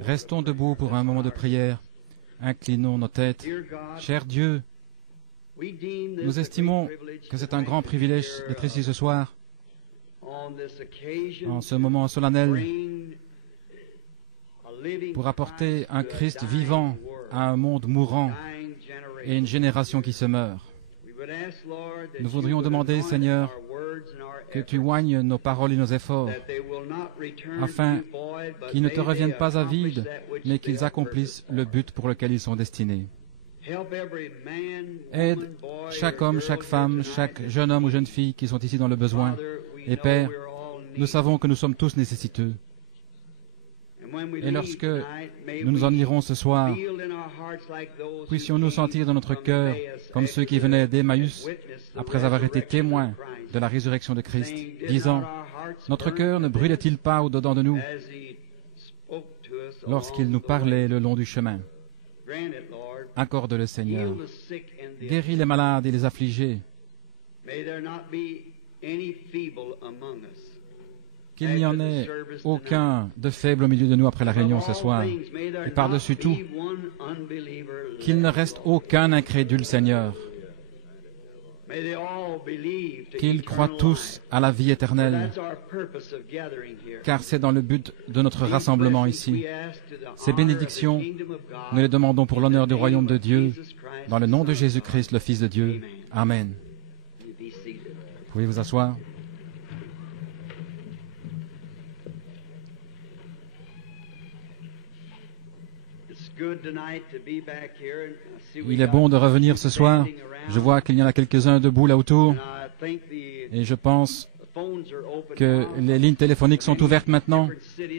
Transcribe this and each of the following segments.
Restons debout pour un moment de prière. Inclinons nos têtes. Cher Dieu, nous estimons que c'est un grand privilège d'être ici ce soir, en ce moment solennel, pour apporter un Christ vivant à un monde mourant et une génération qui se meurt. Nous voudrions demander, Seigneur, que tu oignes nos paroles et nos efforts, afin qu'ils ne te reviennent pas à vide, mais qu'ils accomplissent le but pour lequel ils sont destinés. Aide chaque homme, chaque femme, chaque jeune homme ou jeune fille qui sont ici dans le besoin. Et Père, nous savons que nous sommes tous nécessiteux. Et lorsque nous nous en irons ce soir, puissions-nous sentir dans notre cœur comme ceux qui venaient d'Emmaüs après avoir été témoins de la résurrection de Christ, disant, « Notre cœur ne brûlait-il pas au-dedans de nous lorsqu'il nous parlait le long du chemin ?» Accorde-le, Seigneur. Guéris les malades et les affligés. Qu'il n'y en ait aucun de faible au milieu de nous après la réunion ce soir. Et par-dessus tout, qu'il ne reste aucun incrédule, Seigneur. Qu'ils croient tous à la vie éternelle, car c'est dans le but de notre rassemblement ici. Ces bénédictions, nous les demandons pour l'honneur du royaume de Dieu, dans le nom de Jésus-Christ, le Fils de Dieu. Amen. Vous pouvez vous asseoir. Il est bon de revenir ce soir. Je vois qu'il y en a quelques-uns debout là autour. Et je pense que les lignes téléphoniques sont ouvertes maintenant,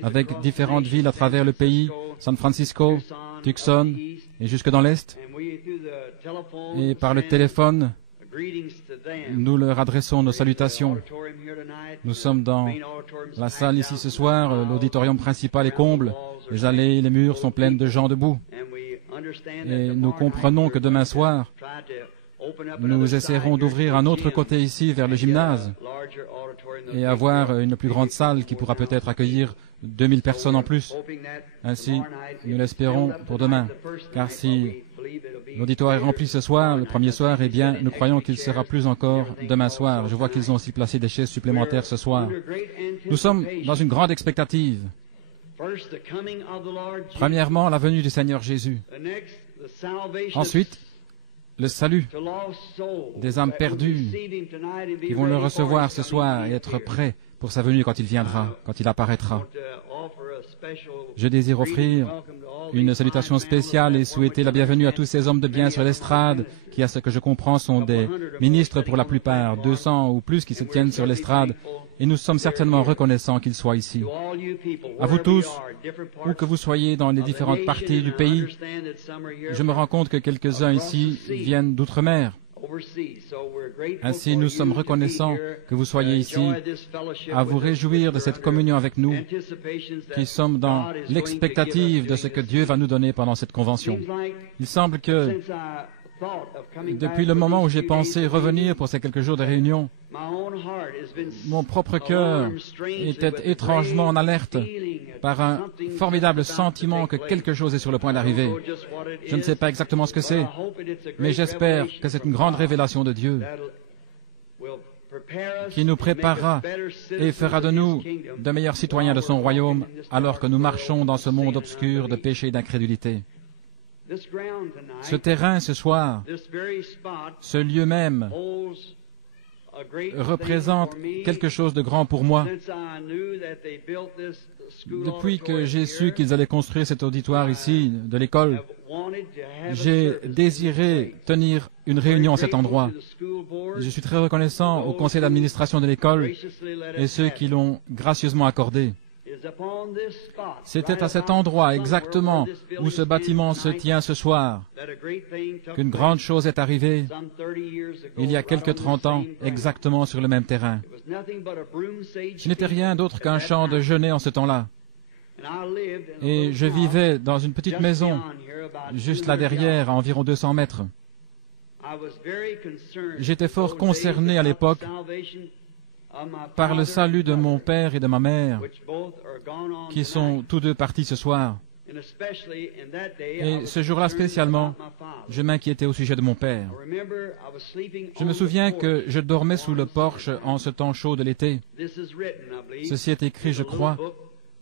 avec différentes villes à travers le pays, San Francisco, Tucson et jusque dans l'Est. Et par le téléphone, nous leur adressons nos salutations. Nous sommes dans la salle ici ce soir, l'auditorium principal est comble, les allées et les murs sont pleines de gens debout. Et nous comprenons que demain soir, nous essaierons d'ouvrir un autre côté ici vers le gymnase et avoir une plus grande salle qui pourra peut-être accueillir 2000 personnes en plus. Ainsi, nous l'espérons pour demain. Car si l'auditoire est rempli ce soir, le premier soir, eh bien, nous croyons qu'il sera plus encore demain soir. Je vois qu'ils ont aussi placé des chaises supplémentaires ce soir. Nous sommes dans une grande expectative. Premièrement, la venue du Seigneur Jésus. Ensuite, le salut des âmes perdues qui vont le recevoir ce soir et être prêts pour sa venue quand il viendra, quand il apparaîtra. Je désire offrir une salutation spéciale et souhaiter la bienvenue à tous ces hommes de bien sur l'estrade, qui, à ce que je comprends, sont des ministres pour la plupart, 200 ou plus qui se tiennent sur l'estrade, et nous sommes certainement reconnaissants qu'ils soient ici. À vous tous, où que vous soyez dans les différentes parties du pays, je me rends compte que quelques-uns ici viennent d'outre-mer. Ainsi, nous sommes reconnaissants que vous soyez ici, à vous réjouir de cette communion avec nous, qui sommes dans l'expectative de ce que Dieu va nous donner pendant cette convention. Il semble que, depuis le moment où j'ai pensé revenir pour ces quelques jours de réunion, mon propre cœur était étrangement en alerte par un formidable sentiment que quelque chose est sur le point d'arriver. Je ne sais pas exactement ce que c'est, mais j'espère que c'est une grande révélation de Dieu qui nous préparera et fera de nous de meilleurs citoyens de son royaume alors que nous marchons dans ce monde obscur de péché et d'incrédulité. Ce terrain ce soir, ce lieu même, représente quelque chose de grand pour moi. Depuis que j'ai su qu'ils allaient construire cet auditoire ici, de l'école, j'ai désiré tenir une réunion à cet endroit. Je suis très reconnaissant au conseil d'administration de l'école et ceux qui l'ont gracieusement accordé. C'était à cet endroit exactement où ce bâtiment se tient ce soir qu'une grande chose est arrivée il y a quelque 30 ans, exactement sur le même terrain. Ce n'était rien d'autre qu'un champ de genêt en ce temps-là. Et je vivais dans une petite maison, juste là derrière, à environ 200 mètres. J'étais fort concerné à l'époque par le salut de mon père et de ma mère, qui sont tous deux partis ce soir. Et ce jour-là spécialement, je m'inquiétais au sujet de mon père. Je me souviens que je dormais sous le porche en ce temps chaud de l'été. Ceci est écrit, je crois,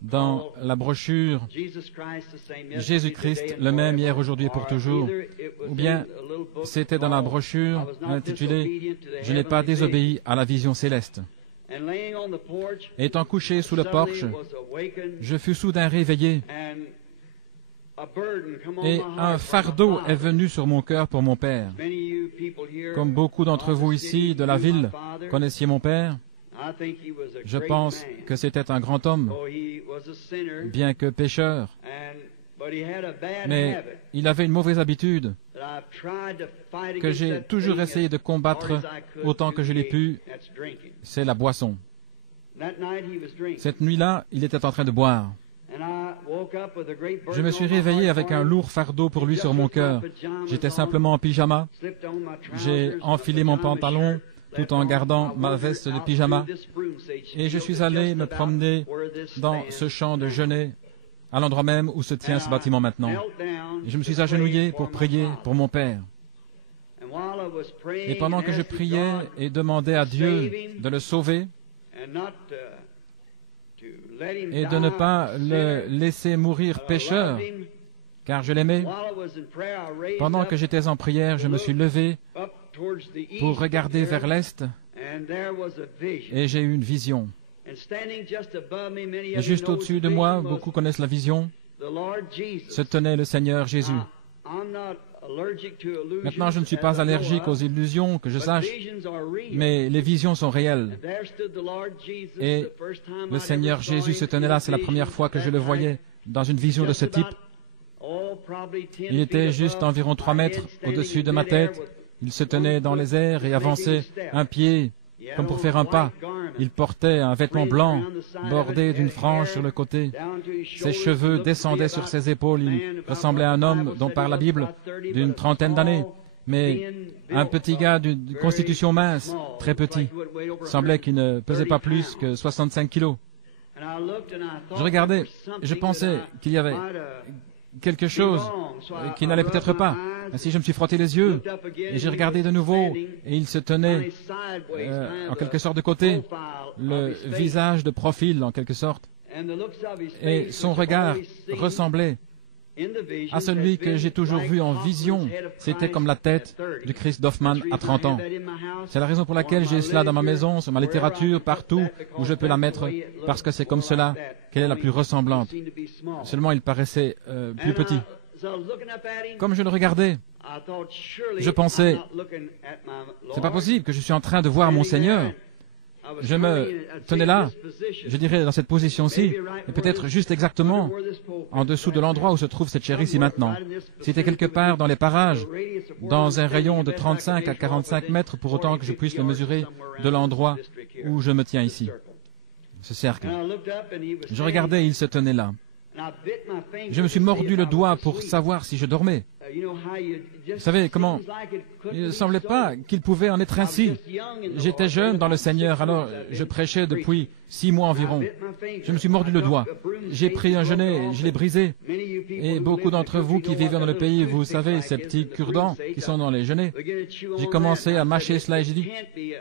dans la brochure « Jésus-Christ, le même hier, aujourd'hui et pour toujours ». Ou bien, c'était dans la brochure intitulée « Je n'ai pas désobéi à la vision céleste ». Étant couché sous le porche, je fus soudain réveillé et un fardeau est venu sur mon cœur pour mon père. Comme beaucoup d'entre vous ici de la ville connaissiez mon père, je pense que c'était un grand homme, bien que pécheur, mais il avait une mauvaise habitude que j'ai toujours essayé de combattre autant que je l'ai pu, c'est la boisson. Cette nuit-là, il était en train de boire. Je me suis réveillé avec un lourd fardeau pour lui sur mon cœur. J'étais simplement en pyjama. J'ai enfilé mon pantalon tout en gardant ma veste de pyjama. Et je suis allé me promener dans ce champ de genêts, à l'endroit même où se tient ce bâtiment maintenant. Et je me suis agenouillé pour prier pour mon père. Et pendant que je priais et demandais à Dieu de le sauver, et de ne pas le laisser mourir pécheur, car je l'aimais. Pendant que j'étais en prière, je me suis levé pour regarder vers l'est, et j'ai eu une vision. Et juste au-dessus de moi, beaucoup connaissent la vision, se tenait le Seigneur Jésus. Maintenant, je ne suis pas allergique aux illusions, que je sache, mais les visions sont réelles. Et le Seigneur Jésus se tenait là, c'est la première fois que je le voyais dans une vision de ce type. Il était juste environ 3 mètres au-dessus de ma tête. Il se tenait dans les airs et avançait un pied, comme pour faire un pas. Il portait un vêtement blanc, bordé d'une frange sur le côté. Ses cheveux descendaient sur ses épaules. Il ressemblait à un homme dont parle la Bible, d'une 30aine d'années. Mais un petit gars d'une constitution mince, très petit. Il semblait qu'il ne pesait pas plus que 65 kilos. Je regardais, je pensais qu'il y avait quelque chose qui n'allait peut-être pas. Ainsi, je me suis frotté les yeux et j'ai regardé de nouveau et il se tenait en quelque sorte de côté, le visage de profil en quelque sorte. Et son regard ressemblait à celui que j'ai toujours vu en vision. C'était comme la tête du Christ d'Hoffmann à 30 ans. C'est la raison pour laquelle j'ai cela dans ma maison, sur ma littérature, partout où je peux la mettre, parce que c'est comme cela qu'elle est la plus ressemblante. Seulement, il paraissait plus petit. Comme je le regardais, je pensais, c'est pas possible que je suis en train de voir mon Seigneur. Je me tenais là, je dirais dans cette position-ci, et peut-être juste exactement en dessous de l'endroit où se trouve cette chaire ici maintenant. C'était quelque part dans les parages, dans un rayon de 35 à 45 mètres, pour autant que je puisse le mesurer de l'endroit où je me tiens ici, ce cercle. Je regardais et il se tenait là. Je me suis mordu le doigt pour savoir si je dormais. Vous savez comment? Il ne semblait pas qu'il pouvait en être ainsi. J'étais jeune dans le Seigneur, alors je prêchais depuis 6 mois environ. Je me suis mordu le doigt. J'ai pris un genêt, je l'ai brisé. Et beaucoup d'entre vous qui vivez dans le pays, vous savez, ces petits cure-dents qui sont dans les genêts. J'ai commencé à mâcher cela et j'ai dit,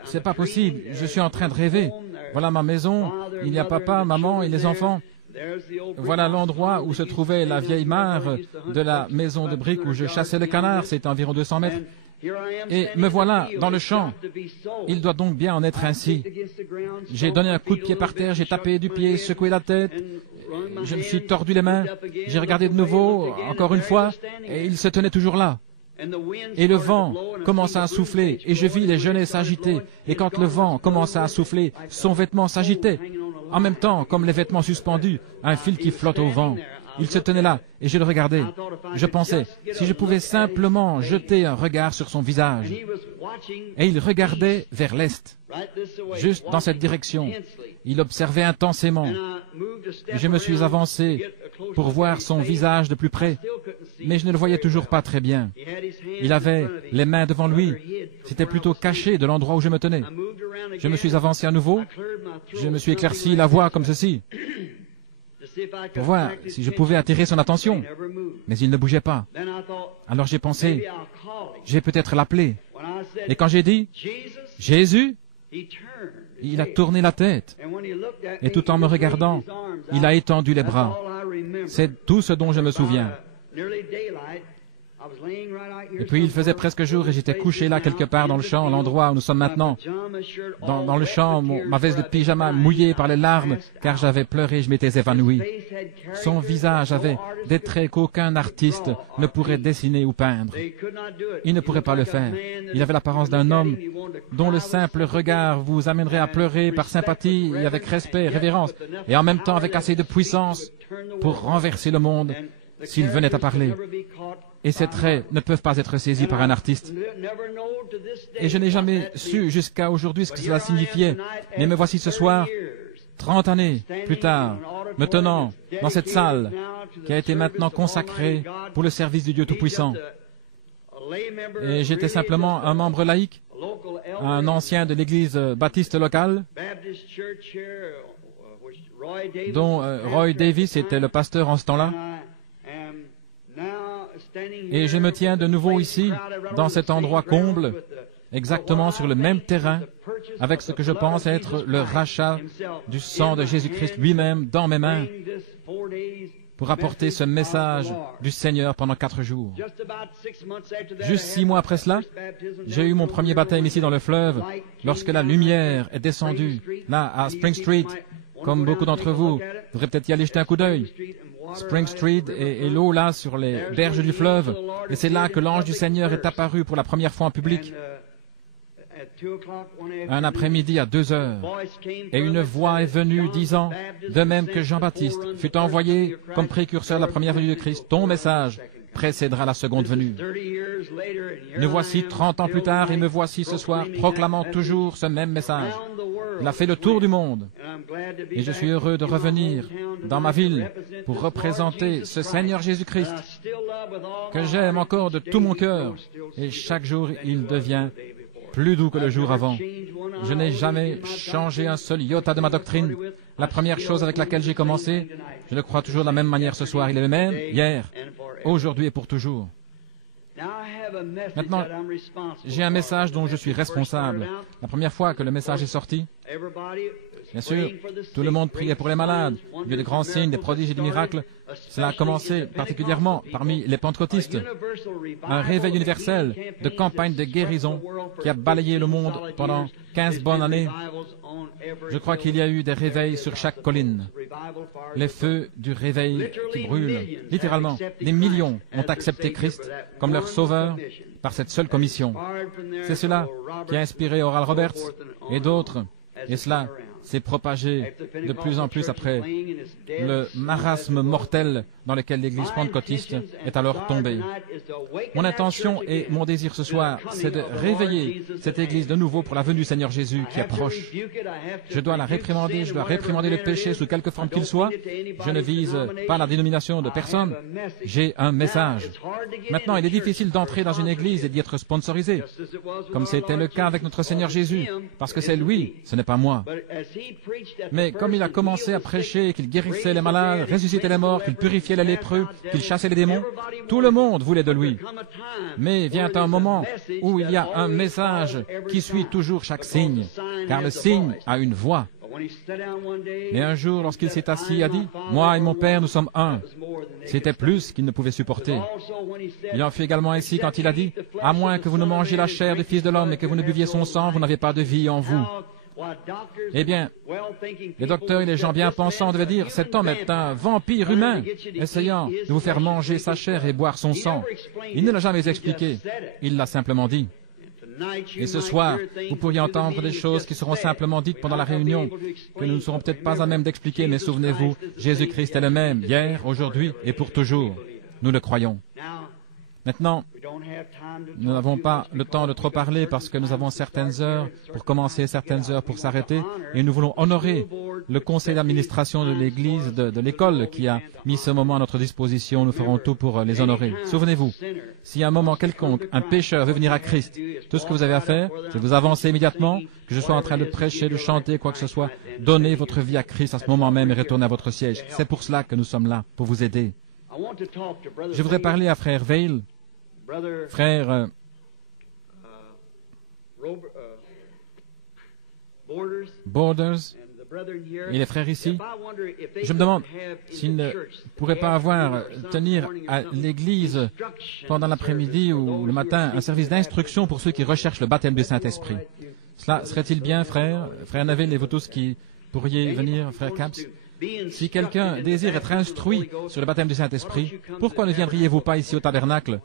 c'est pas possible, je suis en train de rêver. Voilà ma maison, il y a papa, maman et les enfants. Voilà l'endroit où se trouvait la vieille mare de la maison de briques où je chassais le canard, c'est environ 200 mètres. Et me voilà dans le champ. Il doit donc bien en être ainsi. J'ai donné un coup de pied par terre, j'ai tapé du pied, secoué la tête, je me suis tordu les mains, j'ai regardé de nouveau, encore une fois, et il se tenait toujours là. Et le vent commença à souffler, et je vis les genêts s'agiter, et quand le vent commença à souffler, son vêtement s'agitait. En même temps, comme les vêtements suspendus, un fil qui flotte au vent. Il se tenait là, et je le regardais. Je pensais, si je pouvais simplement jeter un regard sur son visage. Et il regardait vers l'est, juste dans cette direction. Il observait intensément. Et je me suis avancé pour voir son visage de plus près, mais je ne le voyais toujours pas très bien. Il avait les mains devant lui. C'était plutôt caché de l'endroit où je me tenais. Je me suis avancé à nouveau. Je me suis éclairci la voie comme ceci, pour voir si je pouvais attirer son attention. Mais il ne bougeait pas. Alors j'ai pensé, je vais peut-être l'appeler. Et quand j'ai dit « Jésus », il a tourné la tête. Et tout en me regardant, il a étendu les bras. C'est tout ce dont je me souviens. Et puis il faisait presque jour et j'étais couché là quelque part dans le champ, l'endroit où nous sommes maintenant. Dans le champ, ma veste de pyjama mouillée par les larmes, car j'avais pleuré, je m'étais évanoui. Son visage avait des traits qu'aucun artiste ne pourrait dessiner ou peindre. Il ne pourrait pas le faire. Il avait l'apparence d'un homme dont le simple regard vous amènerait à pleurer par sympathie et avec respect et révérence, et en même temps avec assez de puissance pour renverser le monde s'il venait à parler. Et ces traits ne peuvent pas être saisis par un artiste. Et je n'ai jamais su jusqu'à aujourd'hui ce que cela signifiait. Mais me voici ce soir, 30 années plus tard, me tenant dans cette salle qui a été maintenant consacrée pour le service du Dieu Tout-Puissant. Et j'étais simplement un membre laïque, un ancien de l'église baptiste locale, dont Roy Davis était le pasteur en ce temps-là. Et je me tiens de nouveau ici, dans cet endroit comble, exactement sur le même terrain, avec ce que je pense être le rachat du sang de Jésus-Christ lui-même dans mes mains, pour apporter ce message du Seigneur pendant 4 jours. Juste 6 mois après cela, j'ai eu mon premier baptême ici dans le fleuve, lorsque la lumière est descendue, là, à Spring Street. Comme beaucoup d'entre vous, vous devriez peut-être y aller jeter un coup d'œil. Spring Street et l'eau là sur les berges du fleuve. Et c'est là que l'ange du Seigneur est apparu pour la première fois en public. Un après-midi à 2 heures. Et une voix est venue disant, de même que Jean-Baptiste fut envoyé comme précurseur de la première venue de Christ, ton message précédera la seconde venue. Nous voici 30 ans plus tard et me voici ce soir proclamant toujours ce même message. Il a fait le tour du monde et je suis heureux de revenir dans ma ville pour représenter ce Seigneur Jésus-Christ que j'aime encore de tout mon cœur et chaque jour il devient plus doux que le jour avant. Je n'ai jamais changé un seul iota de ma doctrine. La première chose avec laquelle j'ai commencé, je le crois toujours de la même manière ce soir. Il est le même hier, aujourd'hui et pour toujours. Maintenant, j'ai un message dont je suis responsable. La première fois que le message est sorti, bien sûr, tout le monde priait pour les malades. Il y a eu de grands signes, des prodiges et des miracles. Cela a commencé particulièrement parmi les pentecôtistes. Un réveil universel de campagne de guérison qui a balayé le monde pendant 15 bonnes années. Je crois qu'il y a eu des réveils sur chaque colline. Les feux du réveil qui brûlent. Littéralement, des millions ont accepté Christ comme leur sauveur par cette seule commission. C'est cela qui a inspiré Oral Roberts et d'autres. Et cela s'est propagé de plus en plus après le marasme mortel dans lequel l'Église pentecôtiste est alors tombée. Mon intention et mon désir ce soir, c'est de réveiller cette Église de nouveau pour la venue du Seigneur Jésus qui approche. Je dois la réprimander, je dois réprimander le péché sous quelque forme qu'il soit. Je ne vise pas la dénomination de personne. J'ai un message. Maintenant, il est difficile d'entrer dans une Église et d'y être sponsorisé, comme c'était le cas avec notre Seigneur Jésus, parce que c'est lui, ce n'est pas moi. Mais comme il a commencé à prêcher qu'il guérissait les malades, ressuscitait les morts, qu'il purifiait les lépreux, qu'il chassait les démons, tout le monde voulait de lui. Mais vient un moment où il y a un message qui suit toujours chaque signe, car le signe a une voix. Et un jour, lorsqu'il s'est assis, il a dit, « Moi et mon Père, nous sommes un. » C'était plus qu'il ne pouvait supporter. Il en fut également ainsi quand il a dit, « À moins que vous ne mangiez la chair du Fils de l'homme et que vous ne buviez son sang, vous n'avez pas de vie en vous. » Eh bien, les docteurs et les gens bien pensants devaient dire, cet homme est un vampire humain, essayant de vous faire manger sa chair et boire son sang. Il ne l'a jamais expliqué, il l'a simplement dit. Et ce soir, vous pourriez entendre des choses qui seront simplement dites pendant la réunion, que nous ne serons peut-être pas à même d'expliquer, mais souvenez-vous, Jésus-Christ est le même, hier, aujourd'hui et pour toujours. Nous le croyons. Maintenant, nous n'avons pas le temps de trop parler parce que nous avons certaines heures pour commencer, certaines heures pour s'arrêter, et nous voulons honorer le conseil d'administration de l'Église, de l'école qui a mis ce moment à notre disposition. Nous ferons tout pour les honorer. Souvenez-vous, si à un moment quelconque, un pécheur veut venir à Christ, tout ce que vous avez à faire, c'est de vous avancer immédiatement, que je sois en train de prêcher, de chanter, quoi que ce soit, donnez votre vie à Christ à ce moment même et retournez à votre siège. C'est pour cela que nous sommes là, pour vous aider. Je voudrais parler à frère Vail, frère Borders et les frères ici. Je me demande s'ils ne pourraient pas tenir à l'église pendant l'après-midi ou le matin un service d'instruction pour ceux qui recherchent le baptême du Saint-Esprit. Cela serait-il bien, frère Neville et vous tous qui pourriez venir, frère Caps? Si quelqu'un désire être instruit sur le baptême du Saint-Esprit, pourquoi ne viendriez-vous pas ici au tabernacle?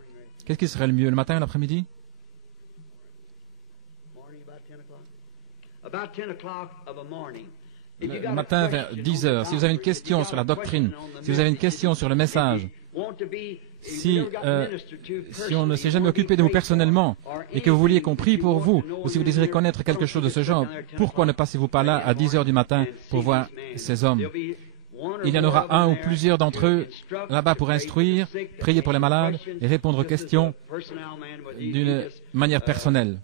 Qu'est-ce qui serait le mieux, le matin ou l'après-midi? Le matin vers 10 heures. Si vous avez une question sur la doctrine, si vous avez une question sur le message, si on ne s'est jamais occupé de vous personnellement et que vous vouliez qu'on prie pour vous, ou si vous désirez connaître quelque chose de ce genre, pourquoi ne passez-vous pas là à 10 heures du matin pour voir ces hommes? Il y en aura un ou plusieurs d'entre eux là-bas pour instruire, prier pour les malades et répondre aux questions d'une manière personnelle.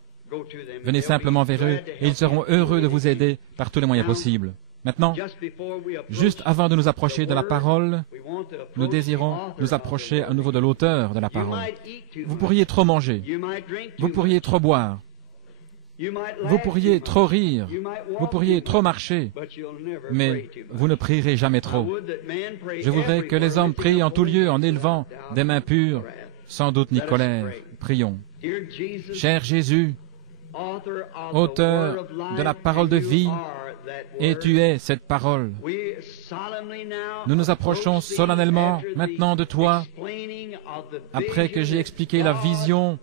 Venez simplement vers eux et ils seront heureux de vous aider par tous les moyens possibles. Maintenant, juste avant de nous approcher de la parole, nous désirons nous approcher à nouveau de l'auteur de la parole. Vous pourriez trop manger, vous pourriez trop boire, vous pourriez trop rire, vous pourriez trop marcher, mais vous ne prierez jamais trop. Je voudrais que les hommes prient en tout lieu en élevant des mains pures, sans doute ni colère. Prions. Cher Jésus, auteur de la parole de vie, et tu es cette parole. Nous nous approchons solennellement maintenant de toi, après que j'ai expliqué la vision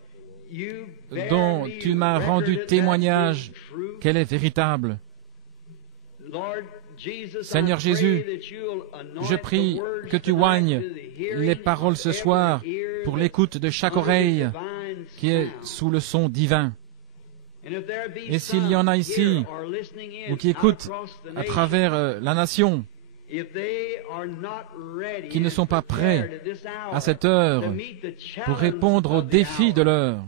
dont tu m'as rendu témoignage qu'elle est véritable. Seigneur Jésus, je prie que tu oignes les paroles ce soir pour l'écoute de chaque oreille qui est sous le son divin. Et s'il y en a ici, ou qui écoutent à travers la nation, qui ne sont pas prêts à cette heure pour répondre aux défis de l'heure,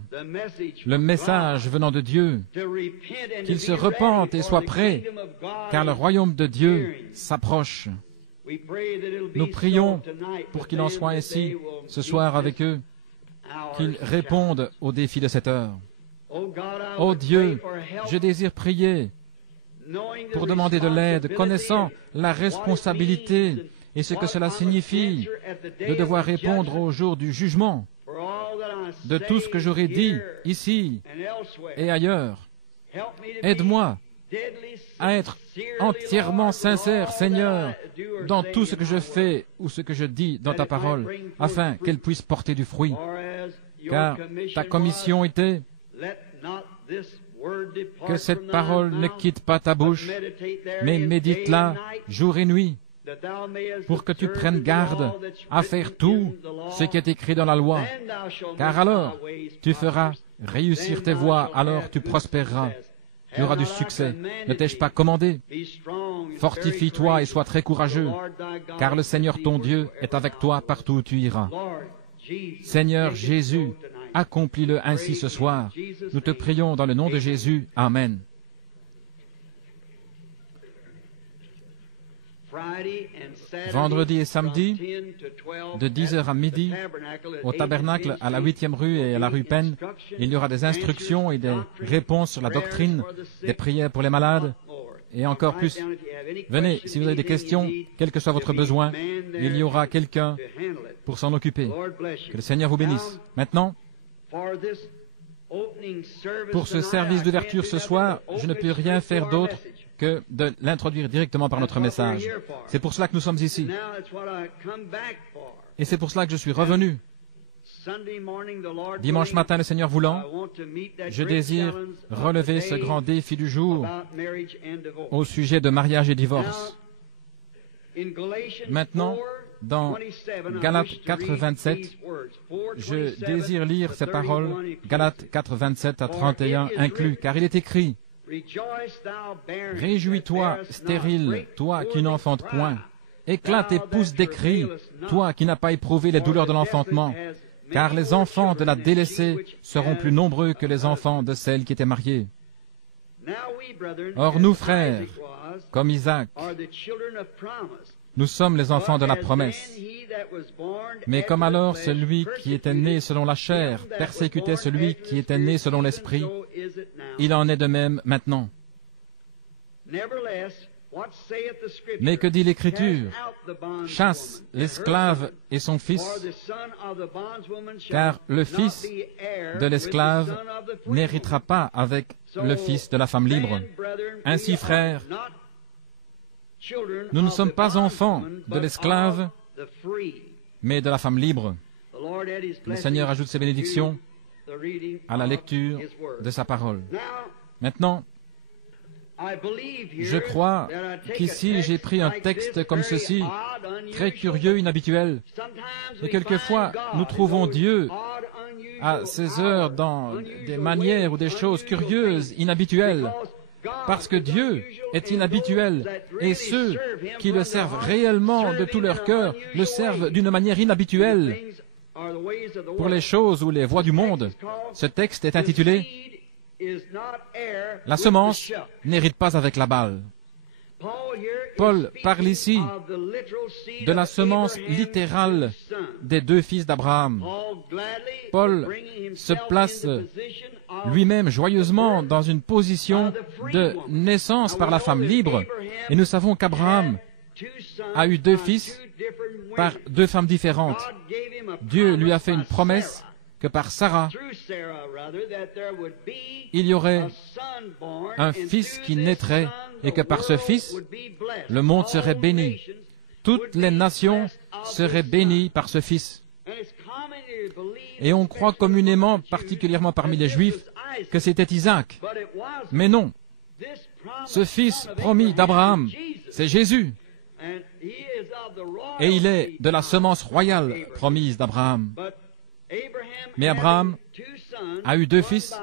le message venant de Dieu, qu'ils se repentent et soient prêts, car le royaume de Dieu s'approche. Nous prions pour qu'il en soit ainsi ce soir avec eux, qu'ils répondent aux défis de cette heure. Ô Dieu, je désire prier pour demander de l'aide, connaissant la responsabilité et ce que cela signifie de devoir répondre au jour du jugement de tout ce que j'aurais dit ici et ailleurs. Aide-moi à être entièrement sincère, Seigneur, dans tout ce que je fais ou ce que je dis dans ta parole, afin qu'elle puisse porter du fruit. Car ta commission était que cette parole ne quitte pas ta bouche, mais médite-la jour et nuit, pour que tu prennes garde à faire tout ce qui est écrit dans la loi. Car alors, tu feras réussir tes voies, alors tu prospéreras. Tu auras du succès. Ne t'ai-je pas commandé? Fortifie-toi et sois très courageux, car le Seigneur ton Dieu est avec toi partout où tu iras. Seigneur Jésus, accomplis-le ainsi ce soir. Nous te prions dans le nom de Jésus. Amen. Vendredi et samedi, de 10h à midi, au tabernacle à la 8e rue et à la rue Penn, il y aura des instructions et des réponses sur la doctrine, des prières pour les malades, et encore plus. Venez, si vous avez des questions, quel que soit votre besoin, il y aura quelqu'un pour s'en occuper. Que le Seigneur vous bénisse. Maintenant, pour ce service d'ouverture ce soir, je ne peux rien faire d'autre que de l'introduire directement par notre message. C'est pour cela que nous sommes ici. Et c'est pour cela que je suis revenu. Dimanche matin, le Seigneur voulant, je désire relever ce grand défi du jour au sujet de mariage et divorce. Maintenant, dans Galates 4, 27, je désire lire ces paroles, Galates 4, 27 à 31 inclus, car il est écrit, « Réjouis-toi, stérile, toi qui n'enfantes point. Éclate et pousse des cris, toi qui n'as pas éprouvé les douleurs de l'enfantement, car les enfants de la délaissée seront plus nombreux que les enfants de celle qui était mariée. Or nous, frères, comme Isaac, nous sommes les enfants de la promesse. Mais comme alors celui qui était né selon la chair persécutait celui qui était né selon l'esprit, il en est de même maintenant. Mais que dit l'Écriture? Chasse l'esclave et son fils, car le fils de l'esclave n'héritera pas avec le fils de la femme libre. Ainsi, frères, nous ne sommes pas enfants de l'esclave, mais de la femme libre. Le Seigneur ajoute ses bénédictions à la lecture de sa parole. Maintenant, je crois qu'ici j'ai pris un texte comme ceci, très curieux, inhabituel. Et quelquefois, nous trouvons Dieu à ces heures dans des manières ou des choses curieuses, inhabituelles. Parce que Dieu est inhabituel, et ceux qui le servent réellement de tout leur cœur le servent d'une manière inhabituelle. Pour les choses ou les voies du monde, ce texte est intitulé « La semence n'hérite pas avec la balle ». Paul parle ici de la semence littérale des deux fils d'Abraham. Paul se place lui-même joyeusement dans une position de naissance par la femme libre. Et nous savons qu'Abraham a eu deux fils par deux femmes différentes. Dieu lui a fait une promesse que par Sarah, il y aurait un fils qui naîtrait et que par ce fils, le monde serait béni. Toutes les nations seraient bénies par ce fils. Et on croit communément, particulièrement parmi les Juifs, que c'était Isaac. Mais non. Ce fils promis d'Abraham, c'est Jésus. Et il est de la semence royale promise d'Abraham. Mais Abraham a eu deux fils,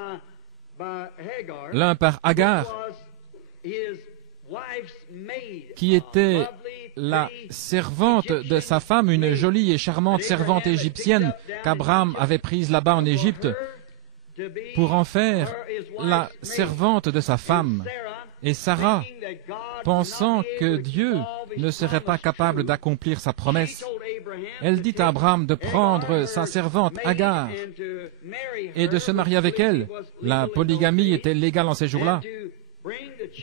l'un par Agar, qui était la servante de sa femme, une jolie et charmante servante égyptienne qu'Abraham avait prise là-bas en Égypte pour en faire la servante de sa femme. Et Sarah, pensant que Dieu ne serait pas capable d'accomplir sa promesse, elle dit à Abraham de prendre sa servante Agar et de se marier avec elle. La polygamie était légale en ces jours-là.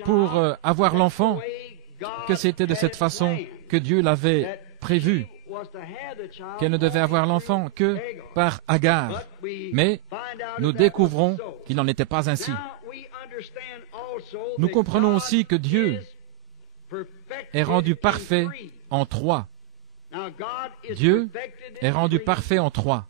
Pour avoir l'enfant, que c'était de cette façon que Dieu l'avait prévu, qu'elle ne devait avoir l'enfant que par Agar. Mais nous découvrons qu'il n'en était pas ainsi. Nous comprenons aussi que Dieu est rendu parfait en trois. Dieu est rendu parfait en trois.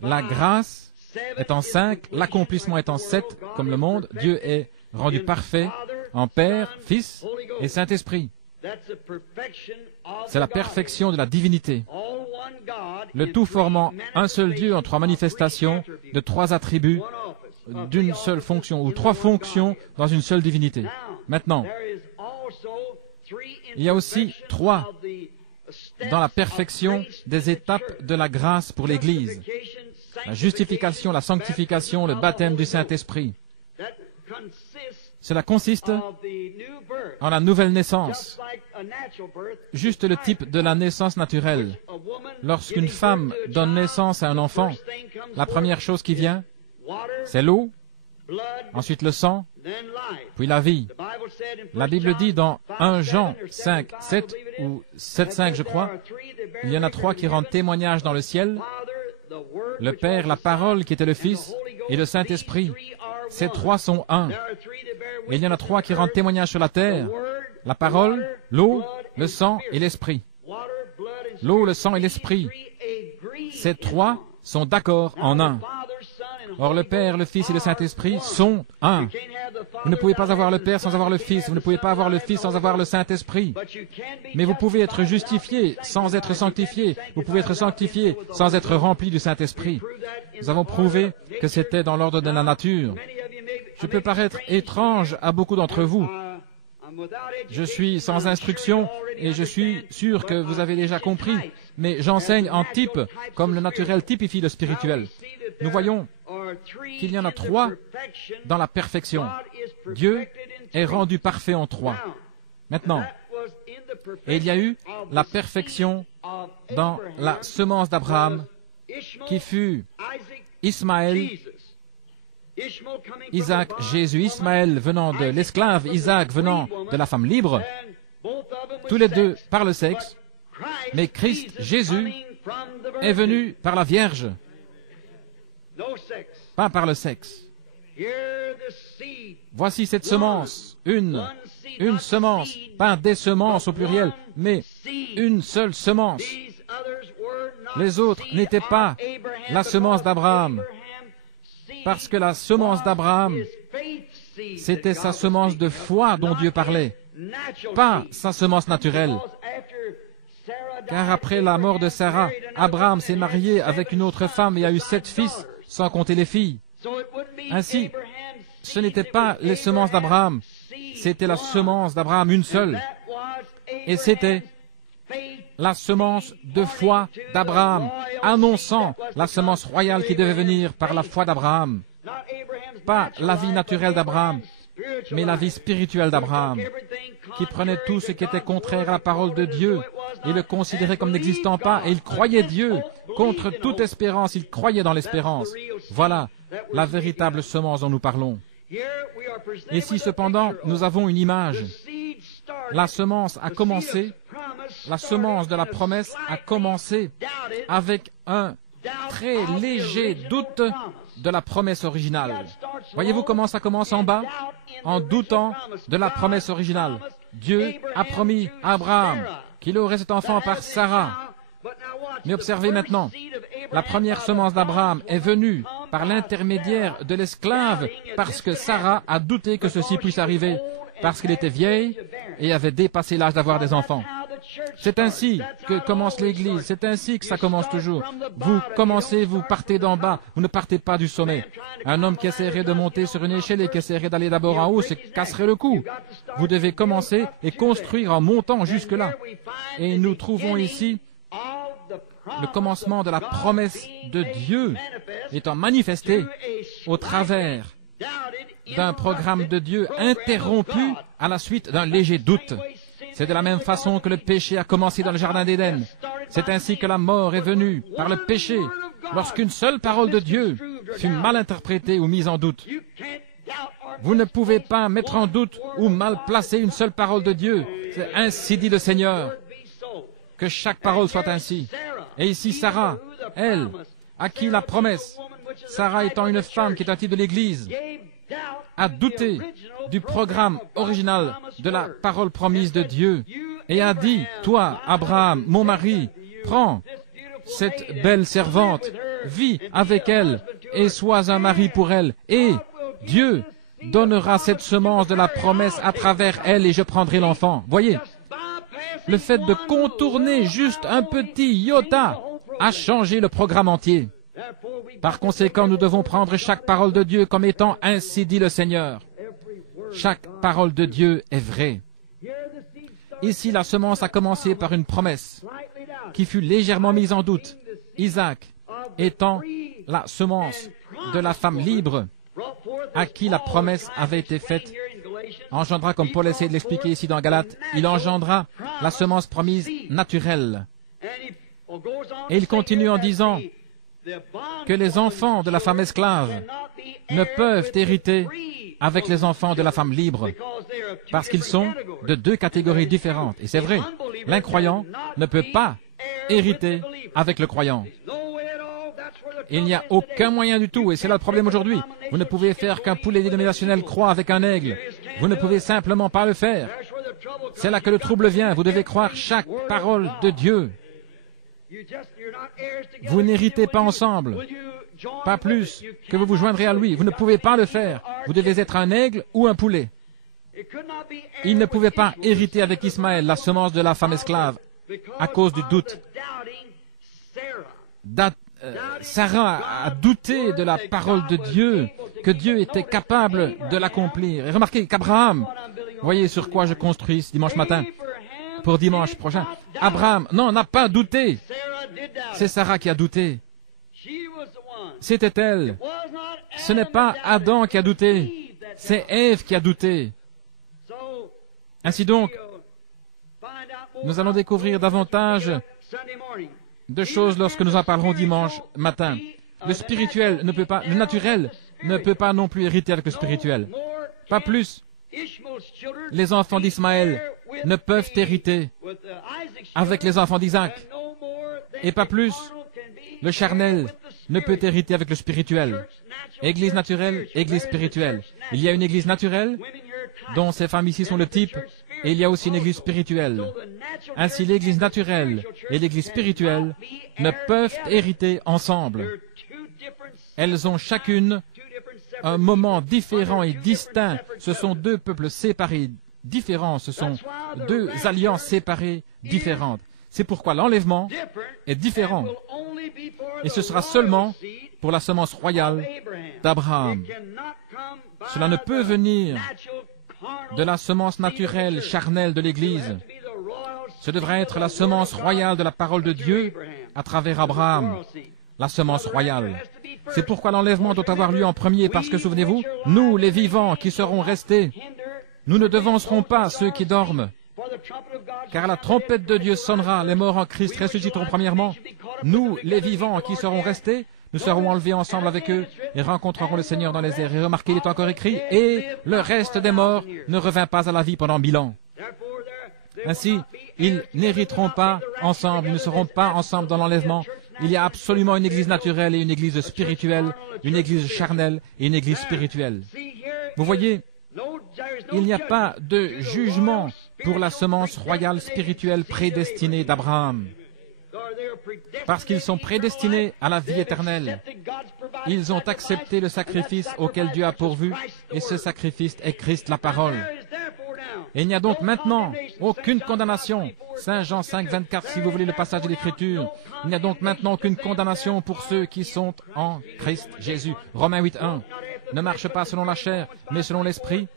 La grâce est en 5, l'accomplissement est en 7, comme le monde. Dieu est rendu parfait en Père, Fils et Saint-Esprit. C'est la perfection de la divinité. Le tout formant un seul Dieu en trois manifestations de trois attributs d'une seule fonction, ou trois fonctions dans une seule divinité. Maintenant, il y a aussi trois dans la perfection des étapes de la grâce pour l'Église. La justification, la sanctification, le baptême du Saint-Esprit. Cela consiste en la nouvelle naissance, juste le type de la naissance naturelle. Lorsqu'une femme donne naissance à un enfant, la première chose qui vient, c'est l'eau, ensuite le sang, puis la vie. La Bible dit dans 1 Jean 5, 7 ou 7, 5, je crois, il y en a trois qui rendent témoignage dans le ciel, le Père, la parole qui était le Fils, et le Saint-Esprit. Ces trois sont un. Et il y en a trois qui rendent témoignage sur la terre, la parole, l'eau, le sang et l'esprit. L'eau, le sang et l'esprit. Ces trois sont d'accord en un. Or, le Père, le Fils et le Saint-Esprit sont un. Vous ne pouvez pas avoir le Père sans avoir le Fils. Vous ne pouvez pas avoir le Fils sans avoir le Saint-Esprit. Mais vous pouvez être justifié sans être sanctifié. Vous pouvez être sanctifié sans être rempli du Saint-Esprit. Nous avons prouvé que c'était dans l'ordre de la nature. Je peux paraître étrange à beaucoup d'entre vous. Je suis sans instruction et je suis sûr que vous avez déjà compris, mais j'enseigne en type, comme le naturel typifie le spirituel. Nous voyons qu'il y en a 3 dans la perfection. Dieu est rendu parfait en 3. Maintenant, et il y a eu la perfection dans la semence d'Abraham, qui fut Ismaël, Isaac, Jésus, Ismaël venant de l'esclave, Isaac venant de la femme libre, tous les deux par le sexe, mais Christ, Jésus, est venu par la Vierge, pas par le sexe. Voici cette semence, une semence, pas des semences au pluriel, mais une seule semence. Les autres n'étaient pas la semence d'Abraham, parce que la semence d'Abraham, c'était sa semence de foi dont Dieu parlait, pas sa semence naturelle. Car après la mort de Sarah, Abraham s'est marié avec une autre femme et a eu 7 fils, sans compter les filles. Ainsi, ce n'était pas les semences d'Abraham, c'était la semence d'Abraham, une seule. Et c'était la semence de foi d'Abraham, annonçant la semence royale qui devait venir par la foi d'Abraham. Pas la vie naturelle d'Abraham, mais la vie spirituelle d'Abraham, qui prenait tout ce qui était contraire à la parole de Dieu et le considérait comme n'existant pas, et il croyait Dieu. Contre toute espérance, il croyait dans l'espérance. Voilà la véritable semence dont nous parlons. Ici, cependant, nous avons une image. La semence a commencé, la semence de la promesse a commencé avec un très léger doute de la promesse originale. Voyez-vous comment ça commence en bas? En doutant de la promesse originale. Dieu a promis à Abraham qu'il aurait cet enfant par Sarah. Mais observez maintenant, la première semence d'Abraham est venue par l'intermédiaire de l'esclave parce que Sarah a douté que ceci puisse arriver, parce qu'elle était vieille et avait dépassé l'âge d'avoir des enfants. C'est ainsi que commence l'Église, c'est ainsi que ça commence toujours. Vous commencez, vous partez d'en bas, vous ne partez pas du sommet. Un homme qui essaierait de monter sur une échelle et qui essaierait d'aller d'abord en haut se casserait le cou. Vous devez commencer et construire en montant jusque-là. Et nous trouvons ici le commencement de la promesse de Dieu étant manifesté au travers d'un programme de Dieu interrompu à la suite d'un léger doute. C'est de la même façon que le péché a commencé dans le jardin d'Éden. C'est ainsi que la mort est venue par le péché, lorsqu'une seule parole de Dieu fut mal interprétée ou mise en doute. Vous ne pouvez pas mettre en doute ou mal placer une seule parole de Dieu. C'est ainsi dit le Seigneur. Que chaque parole soit ainsi. Et ici, Sarah, elle, à qui la promesse, Sarah étant une femme qui est un type de l'Église, a douté du programme original de la parole promise de Dieu et a dit, toi, Abraham, mon mari, prends cette belle servante, vis avec elle et sois un mari pour elle, et Dieu donnera cette semence de la promesse à travers elle et je prendrai l'enfant. Voyez, le fait de contourner juste un petit iota a changé le programme entier. Par conséquent, nous devons prendre chaque parole de Dieu comme étant ainsi dit le Seigneur. Chaque parole de Dieu est vraie. Ici, la semence a commencé par une promesse qui fut légèrement mise en doute. Isaac étant la semence de la femme libre à qui la promesse avait été faite, engendra, comme Paul essaie de l'expliquer ici dans Galates, il engendra la semence promise naturelle. Et il continue en disant que les enfants de la femme esclave ne peuvent hériter avec les enfants de la femme libre, parce qu'ils sont de 2 catégories différentes. Et c'est vrai, l'incroyant ne peut pas hériter avec le croyant. Il n'y a aucun moyen du tout, et c'est là le problème aujourd'hui. Vous ne pouvez faire qu'un poulet dénominationnel croît avec un aigle. Vous ne pouvez simplement pas le faire. C'est là que le trouble vient. Vous devez croire chaque parole de Dieu. Vous n'héritez pas ensemble. pas plus que vous vous joindrez à lui. Vous ne pouvez pas le faire. Vous devez être un aigle ou un poulet. Il ne pouvait pas hériter avec Ismaël la semence de la femme esclave à cause du doute. Sarah a douté de la parole de Dieu, que Dieu était capable de l'accomplir. Et remarquez qu'Abraham, voyez sur quoi je construis ce dimanche matin, pour dimanche prochain. Abraham, non, n'a pas douté. C'est Sarah qui a douté. C'était elle. Ce n'est pas Adam qui a douté. C'est Ève qui a douté. Ainsi donc, nous allons découvrir davantage de choses lorsque nous en parlerons dimanche matin. Le spirituel ne peut pas, le naturel ne peut pas non plus hériter avec le spirituel. Pas plus. Les enfants d'Ismaël ne peuvent hériter avec les enfants d'Isaac. Et pas plus. Le charnel ne peut hériter avec le spirituel. Église naturelle, église spirituelle. Il y a une église naturelle, dont ces femmes ici sont le type, et il y a aussi une église spirituelle. Ainsi, l'église naturelle et l'église spirituelle ne peuvent hériter ensemble. Elles ont chacune un moment différent et distinct. Ce sont deux peuples séparés, différents. Ce sont deux alliances séparées, différentes. C'est pourquoi l'enlèvement est différent. Et ce sera seulement pour la semence royale d'Abraham. Cela ne peut venir de la semence naturelle, charnelle de l'Église. Ce devrait être la semence royale de la parole de Dieu à travers Abraham, la semence royale. C'est pourquoi l'enlèvement doit avoir lieu en premier, parce que, souvenez-vous, nous, les vivants qui serons restés, nous ne devancerons pas ceux qui dorment, car la trompette de Dieu sonnera, les morts en Christ ressusciteront premièrement. Nous, les vivants qui serons restés, nous serons enlevés ensemble avec eux et rencontrerons le Seigneur dans les airs. Et remarquez, il est encore écrit, et le reste des morts ne revint pas à la vie pendant 1000 ans. Ainsi, ils n'hériteront pas ensemble, ils ne seront pas ensemble dans l'enlèvement. Il y a absolument une église naturelle et une église spirituelle, une église charnelle et une église spirituelle. Vous voyez, il n'y a pas de jugement pour la semence royale spirituelle prédestinée d'Abraham. Parce qu'ils sont prédestinés à la vie éternelle. Ils ont accepté le sacrifice auquel Dieu a pourvu, et ce sacrifice est Christ la parole. Et il n'y a donc maintenant aucune condamnation. Saint Jean 5, 24, si vous voulez le passage de l'Écriture. Il n'y a donc maintenant aucune condamnation pour ceux qui sont en Christ Jésus. Romains 8, 1. Ne marche pas selon la chair, mais selon l'Esprit.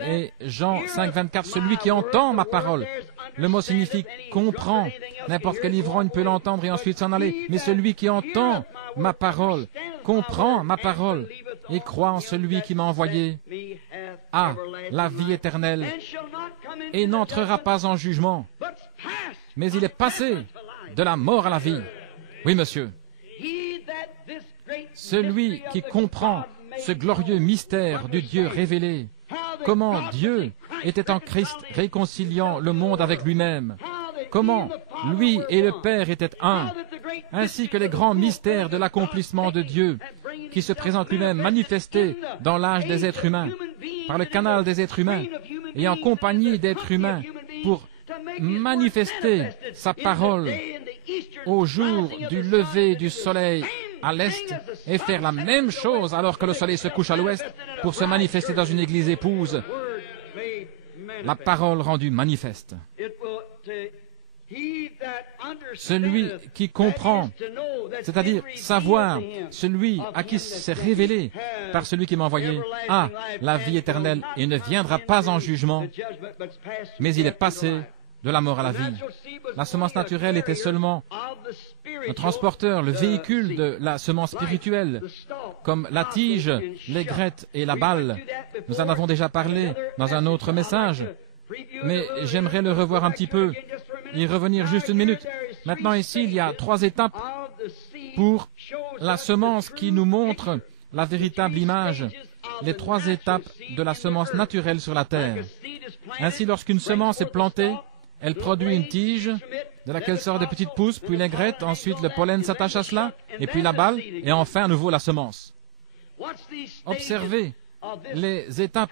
Et Jean 5, 24, celui qui entend ma parole. Le mot signifie comprend. N'importe quel ivrogne peut l'entendre et ensuite s'en aller. Mais celui qui entend ma parole, comprend ma parole et croit en celui qui m'a envoyé, a la vie éternelle et n'entrera pas en jugement. Mais il est passé de la mort à la vie. Oui, monsieur. Celui qui comprend ce glorieux mystère du Dieu révélé, comment Dieu était en Christ réconciliant le monde avec lui-même, comment lui et le Père étaient un, ainsi que les grands mystères de l'accomplissement de Dieu, qui se présente lui-même manifesté dans l'âge des êtres humains, par le canal des êtres humains, et en compagnie d'êtres humains, pour manifester sa parole au jour du lever du soleil à l'est et faire la même chose alors que le soleil se couche à l'ouest pour se manifester dans une église épouse. La parole rendue manifeste. Celui qui comprend, c'est-à-dire savoir, celui à qui c'est révélé par celui qui m'a envoyé, a la vie éternelle et ne viendra pas en jugement, mais il est passé de la mort à la vie. La semence naturelle était seulement le transporteur, le véhicule de la semence spirituelle, comme la tige, l'aigrette et la balle. Nous en avons déjà parlé dans un autre message, mais j'aimerais le revoir un petit peu, y revenir juste une minute. Maintenant ici, il y a 3 étapes pour la semence qui nous montre la véritable image, les 3 étapes de la semence naturelle sur la terre. Ainsi, lorsqu'une semence est plantée, elle produit une tige de laquelle sortent des petites pousses, puis l'aigrette, ensuite le pollen s'attache à cela, et puis la balle, et enfin à nouveau la semence. Observez les étapes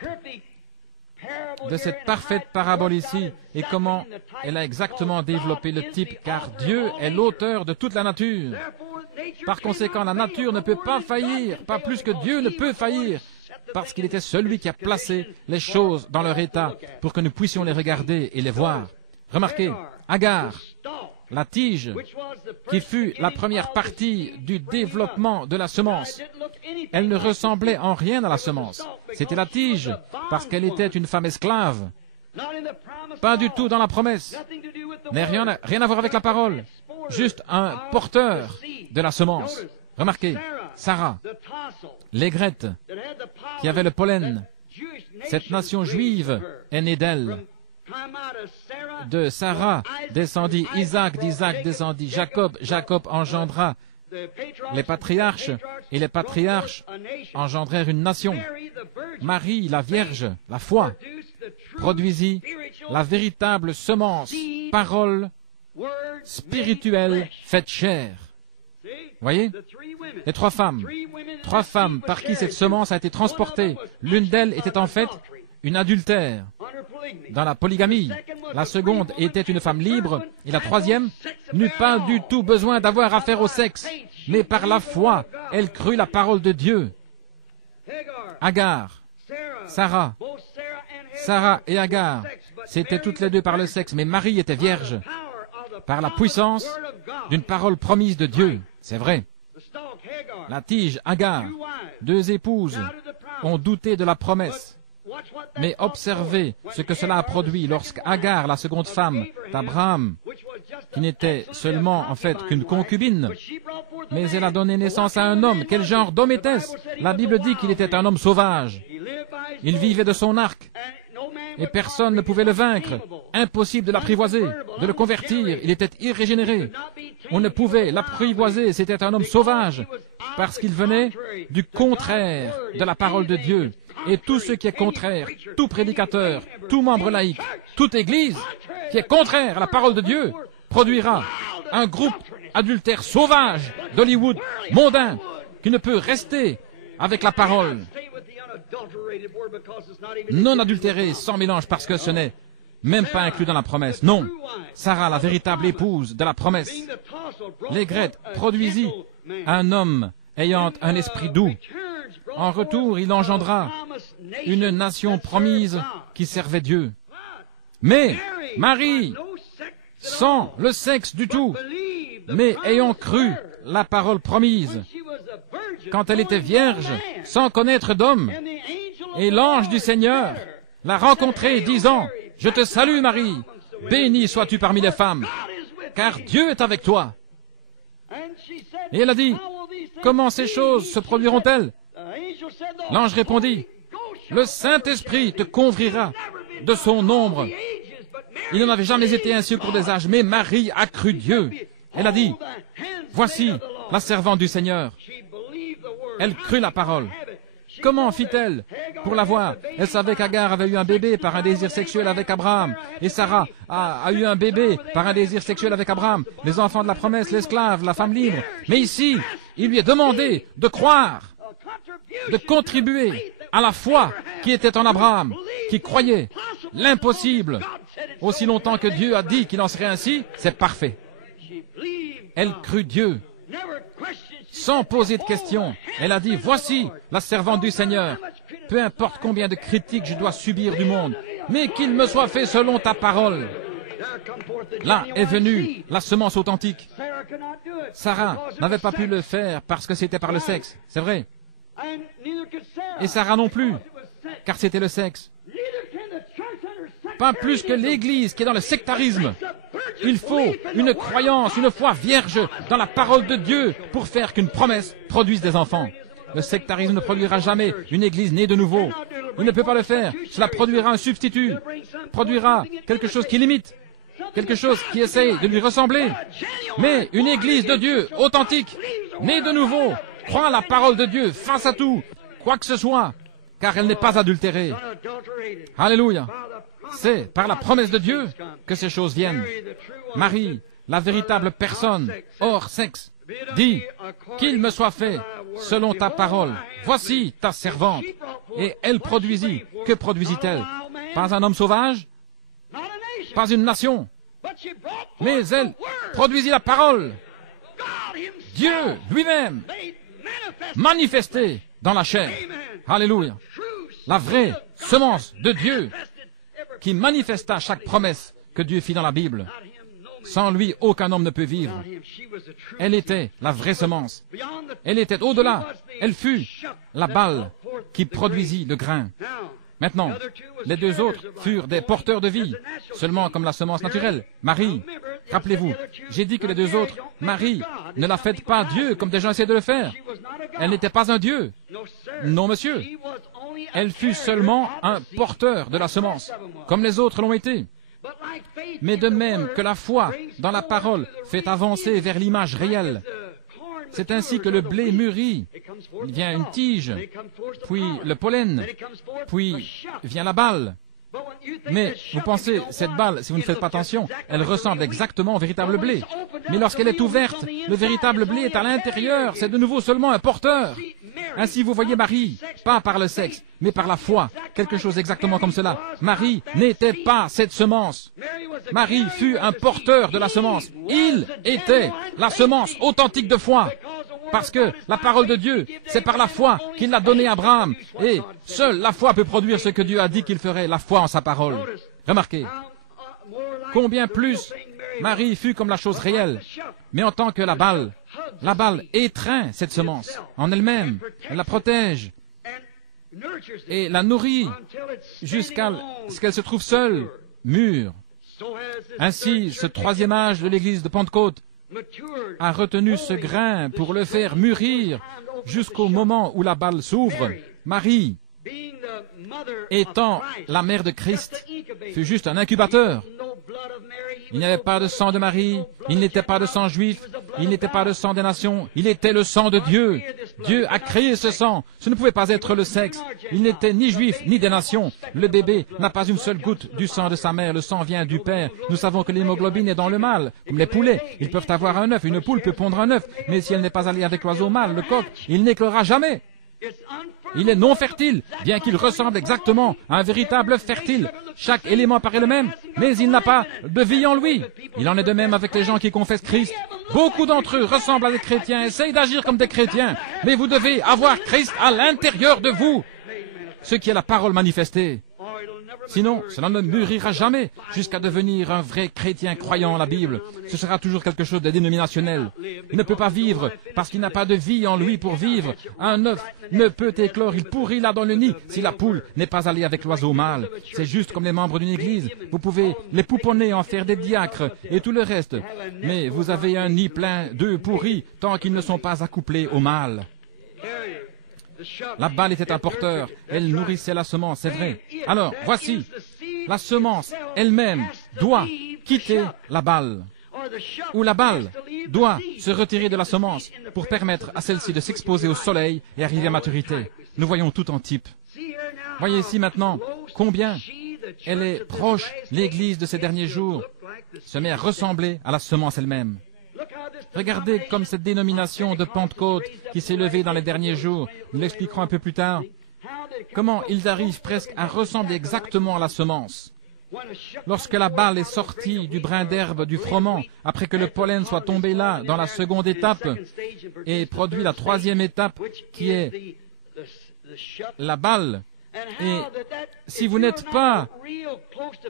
de cette parfaite parabole ici et comment elle a exactement développé le type, car Dieu est l'auteur de toute la nature. Par conséquent, la nature ne peut pas faillir, pas plus que Dieu ne peut faillir, parce qu'il était celui qui a placé les choses dans leur état pour que nous puissions les regarder et les voir. Remarquez, Agar, la tige, qui fut la première partie du développement de la semence, elle ne ressemblait en rien à la semence. C'était la tige, parce qu'elle était une femme esclave. Pas du tout dans la promesse, mais rien à voir avec la parole. Juste un porteur de la semence. Remarquez, Sarah, l'aigrette, qui avait le pollen. Cette nation juive est née d'elle. De Sarah descendit Isaac, d'Isaac descendit Jacob, Jacob engendra les patriarches, et les patriarches engendrèrent une nation. Marie, la Vierge, la foi, produisit la véritable semence, parole spirituelle faite chair. Voyez, les trois femmes par qui cette semence a été transportée. L'une d'elles était en fait une adultère dans la polygamie. La seconde était une femme libre, et la troisième n'eut pas du tout besoin d'avoir affaire au sexe, mais par la foi, elle crut la parole de Dieu. Agar, Sarah et Agar, c'étaient toutes les deux par le sexe, mais Marie était vierge, par la puissance d'une parole promise de Dieu. C'est vrai. La tige, Agar, deux épouses, ont douté de la promesse. Mais observez ce que cela a produit lorsqu'Agar, la seconde femme d'Abraham, qui n'était seulement en fait qu'une concubine, mais elle a donné naissance à un homme. Quel genre d'homme était-ce? La Bible dit qu'il était un homme sauvage. Il vivait de son arc, et personne ne pouvait le vaincre. Impossible de l'apprivoiser, de le convertir. Il était irrégénéré. On ne pouvait l'apprivoiser. C'était un homme sauvage, parce qu'il venait du contraire de la parole de Dieu. Et tout ce qui est contraire, tout prédicateur, tout membre laïque, toute église qui est contraire à la parole de Dieu, produira un groupe adultère sauvage d'Hollywood, mondain, qui ne peut rester avec la parole non adultérée, sans mélange, parce que ce n'est même pas inclus dans la promesse. Non, Sarah, la véritable épouse de la promesse, l'aigrette produisit un homme ayant un esprit doux. En retour, il engendra une nation promise qui servait Dieu. Mais Marie, sans le sexe du tout, mais ayant cru la parole promise, quand elle était vierge, sans connaître d'homme, et l'ange du Seigneur l'a rencontrée, disant, « Je te salue Marie, bénie sois-tu parmi les femmes, car Dieu est avec toi. » Et elle a dit, « Comment ces choses se produiront-elles » L'ange répondit, « Le Saint-Esprit te converira de son nombre. » Il n'en avait jamais été ainsi au cours des âges, mais Marie a cru Dieu. Elle a dit, « Voici la servante du Seigneur. » Elle crut la parole. Comment fit-elle pour l'avoir? Elle savait qu'Agar avait eu un bébé par un désir sexuel avec Abraham. Et Sarah a eu un bébé par un désir sexuel avec Abraham. Les enfants de la promesse, l'esclave, la femme libre. Mais ici, il lui est demandé de croire, de contribuer à la foi qui était en Abraham, qui croyait l'impossible. Aussi longtemps que Dieu a dit qu'il en serait ainsi, c'est parfait. Elle crut Dieu, sans poser de questions. Elle a dit, « Voici la servante du Seigneur. Peu importe combien de critiques je dois subir du monde, mais qu'il me soit fait selon ta parole. » Là est venue la semence authentique. Sarah n'avait pas pu le faire parce que c'était par le sexe, c'est vrai. Et Sarah non plus, car c'était le sexe. Pas plus que l'Église qui est dans le sectarisme. Il faut une croyance, une foi vierge dans la parole de Dieu pour faire qu'une promesse produise des enfants. Le sectarisme ne produira jamais une Église née de nouveau. Il ne peut pas le faire. Cela produira un substitut, produira quelque chose qui l'imite, quelque chose qui essaye de lui ressembler. Mais une Église de Dieu authentique, née de nouveau, croit la parole de Dieu face à tout, quoi que ce soit, car elle n'est pas adultérée. Alléluia. C'est par la promesse de Dieu que ces choses viennent. Marie, la véritable personne, hors sexe, dit, « Qu'il me soit fait selon ta parole. Voici ta servante. » Et elle produisit. Que produisit-elle? Pas un homme sauvage? Pas une nation? Mais elle produisit la parole. Dieu lui-même manifesté dans la chair. Alléluia. La vraie semence de Dieu qui manifesta chaque promesse que Dieu fit dans la Bible. Sans lui, aucun homme ne peut vivre. Elle était la vraie semence. Elle était au-delà. Elle fut la balle qui produisit le grain. Maintenant, les deux autres furent des porteurs de vie, seulement comme la semence naturelle. Marie, rappelez-vous, j'ai dit que les deux autres, Marie, ne la faites pas Dieu comme des gens essaient de le faire. Elle n'était pas un Dieu. Non, monsieur. Elle fut seulement un porteur de la semence, comme les autres l'ont été. Mais de même que la foi dans la parole fait avancer vers l'image réelle, c'est ainsi que le blé mûrit. Il vient une tige, puis le pollen, puis vient la balle. Mais vous pensez, cette balle, si vous ne faites pas attention, elle ressemble exactement au véritable blé. Mais lorsqu'elle est ouverte, le véritable blé est à l'intérieur. C'est de nouveau seulement un porteur. Ainsi, vous voyez Marie, pas par le sexe, mais par la foi. Quelque chose exactement comme cela. Marie n'était pas cette semence. Marie fut un porteur de la semence. Il était la semence authentique de foi. Parce que la parole de Dieu, c'est par la foi qu'il l'a donnée à Abraham. Et seule la foi peut produire ce que Dieu a dit qu'il ferait, la foi en sa parole. Remarquez, combien plus Marie fut comme la chose réelle. Mais en tant que la balle étreint cette semence en elle-même. Elle la protège et la nourrit jusqu'à ce qu'elle se trouve seule, mûre. Ainsi, ce troisième âge de l'église de Pentecôte a retenu ce grain pour le faire mûrir jusqu'au moment où la balle s'ouvre. Marie, étant la mère de Christ, fut juste un incubateur. Il n'y avait pas de sang de Marie, il n'était pas de sang juif, il n'était pas de sang des nations, il était le sang de Dieu. Dieu a créé ce sang. Ce ne pouvait pas être le sexe. Il n'était ni juif, ni des nations. Le bébé n'a pas une seule goutte du sang de sa mère. Le sang vient du Père. Nous savons que l'hémoglobine est dans le mâle. Comme les poulets, ils peuvent avoir un œuf. Une poule peut pondre un œuf. Mais si elle n'est pas alliée avec l'oiseau mâle, le coq, il n'éclora jamais. Il est non fertile, bien qu'il ressemble exactement à un véritable œuf fertile. Chaque élément paraît le même, mais il n'a pas de vie en lui. Il en est de même avec les gens qui confessent Christ. Beaucoup d'entre eux ressemblent à des chrétiens, essayent d'agir comme des chrétiens, mais vous devez avoir Christ à l'intérieur de vous, ce qui est la parole manifestée. Sinon, cela ne mûrira jamais jusqu'à devenir un vrai chrétien croyant en la Bible. Ce sera toujours quelque chose de dénominationnel. Il ne peut pas vivre parce qu'il n'a pas de vie en lui pour vivre. Un œuf ne peut éclore, il pourrit là dans le nid si la poule n'est pas allée avec l'oiseau mâle. C'est juste comme les membres d'une église. Vous pouvez les pouponner, en faire des diacres et tout le reste. Mais vous avez un nid plein d'œufs pourris tant qu'ils ne sont pas accouplés au mâle. La balle était un porteur, elle nourrissait la semence, c'est vrai. Alors, voici, la semence elle-même doit quitter la balle, ou la balle doit se retirer de la semence pour permettre à celle-ci de s'exposer au soleil et arriver à maturité. Nous voyons tout en type. Voyez ici maintenant combien elle est proche, l'Église de ces derniers jours se met à ressembler à la semence elle-même. Regardez comme cette dénomination de Pentecôte qui s'est levée dans les derniers jours, nous l'expliquerons un peu plus tard, comment ils arrivent presque à ressembler exactement à la semence. Lorsque la balle est sortie du brin d'herbe du froment, après que le pollen soit tombé là dans la seconde étape et produit la troisième étape qui est la balle, et si vous n'êtes pas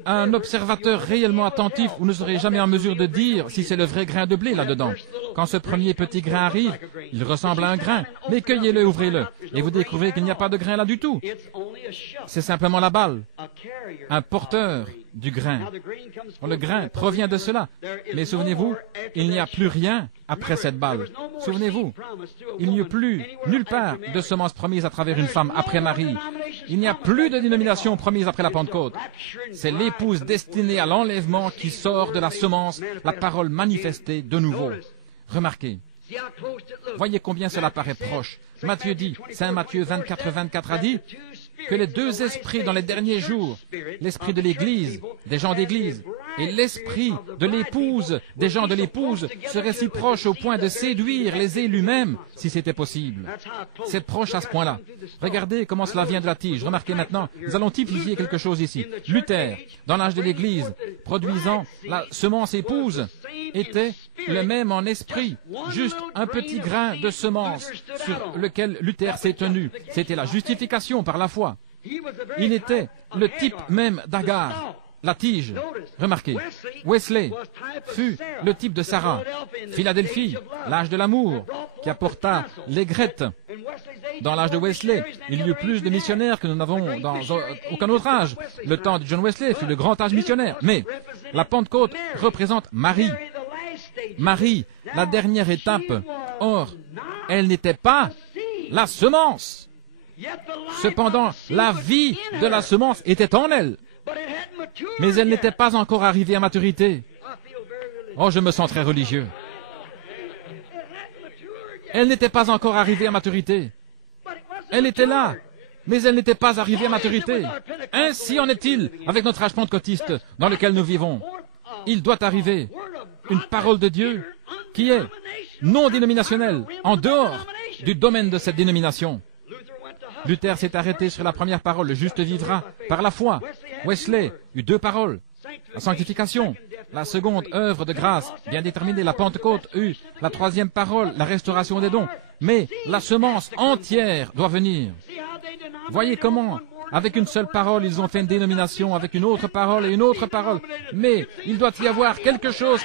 un observateur réellement attentif, vous ne serez jamais en mesure de dire si c'est le vrai grain de blé là-dedans. Quand ce premier petit grain arrive, il ressemble à un grain, mais cueillez-le, ouvrez-le, et vous découvrez qu'il n'y a pas de grain là du tout. C'est simplement la balle, un porteur du grain. Le grain provient de cela. Mais souvenez-vous, il n'y a plus rien après cette balle. Souvenez-vous, il n'y a plus nulle part de semence promise à travers une femme après Marie. Il n'y a plus de dénomination promise après la Pentecôte. C'est l'épouse destinée à l'enlèvement qui sort de la semence, la parole manifestée de nouveau. Remarquez, voyez combien cela paraît proche. Matthieu dit, Saint Matthieu 24 a dit, que les deux esprits dans les derniers jours, l'esprit de l'Église, des gens d'Église, Et l'esprit de l'épouse, des gens de l'épouse, serait si proche au point de séduire les élus même, si c'était possible. C'est proche à ce point-là. Regardez comment cela vient de la tige. Remarquez maintenant, nous allons typifier quelque chose ici. Luther, dans l'âge de l'Église, produisant la semence épouse, était le même en esprit, juste un petit grain de semence sur lequel Luther s'est tenu. C'était la justification par la foi. Il était le type même d'Agar, la tige. Remarquez, Wesley fut le type de Sarah. Philadelphie, l'âge de l'amour, qui apporta l'aigrette. Dans l'âge de Wesley, il y eut plus de missionnaires que nous n'avons dans aucun autre âge. Le temps de John Wesley fut le grand âge missionnaire. Mais la Pentecôte représente Marie. Marie, la dernière étape. Or, elle n'était pas la semence. Cependant, la vie de la semence était en elle. Mais elle n'était pas encore arrivée à maturité. Oh, je me sens très religieux. Elle n'était pas encore arrivée à maturité. Elle était là, mais elle n'était pas arrivée à maturité. Ainsi en est-il avec notre âge pentecôtiste dans lequel nous vivons. Il doit arriver une parole de Dieu qui est non dénominationnelle, en dehors du domaine de cette dénomination. Luther s'est arrêté sur la première parole, le juste vivra par la foi. Wesley eut deux paroles, la sanctification. La seconde, œuvre de grâce, bien déterminée. La Pentecôte eut la troisième parole, la restauration des dons. Mais la semence entière doit venir. Voyez comment, avec une seule parole, ils ont fait une dénomination, avec une autre parole et une autre parole. Mais il doit y avoir quelque chose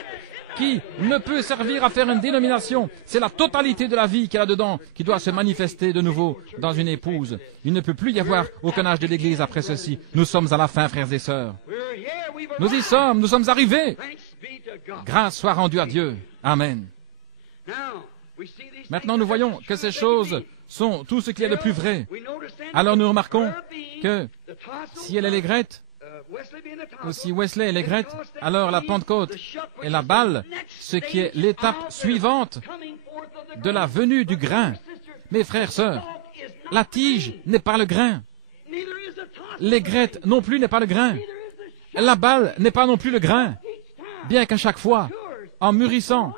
qui ne peut servir à faire une dénomination. C'est la totalité de la vie qu'il y a là-dedans qui doit se manifester de nouveau dans une épouse. Il ne peut plus y avoir aucun âge de l'Église après ceci. Nous sommes à la fin, frères et sœurs. Nous y sommes, nous sommes arrivés. Grâce soit rendue à Dieu. Amen. Maintenant, nous voyons que ces choses sont tout ce qu'il y a de plus vrai. Alors nous remarquons que si elle est l'aigrette, ou si Wesley est l'aigrette, alors la Pentecôte est la balle, ce qui est l'étape suivante de la venue du grain. Mes frères, sœurs, la tige n'est pas le grain. L'aigrette non plus n'est pas le grain. La balle n'est pas non plus le grain. Bien qu'à chaque fois, en mûrissant,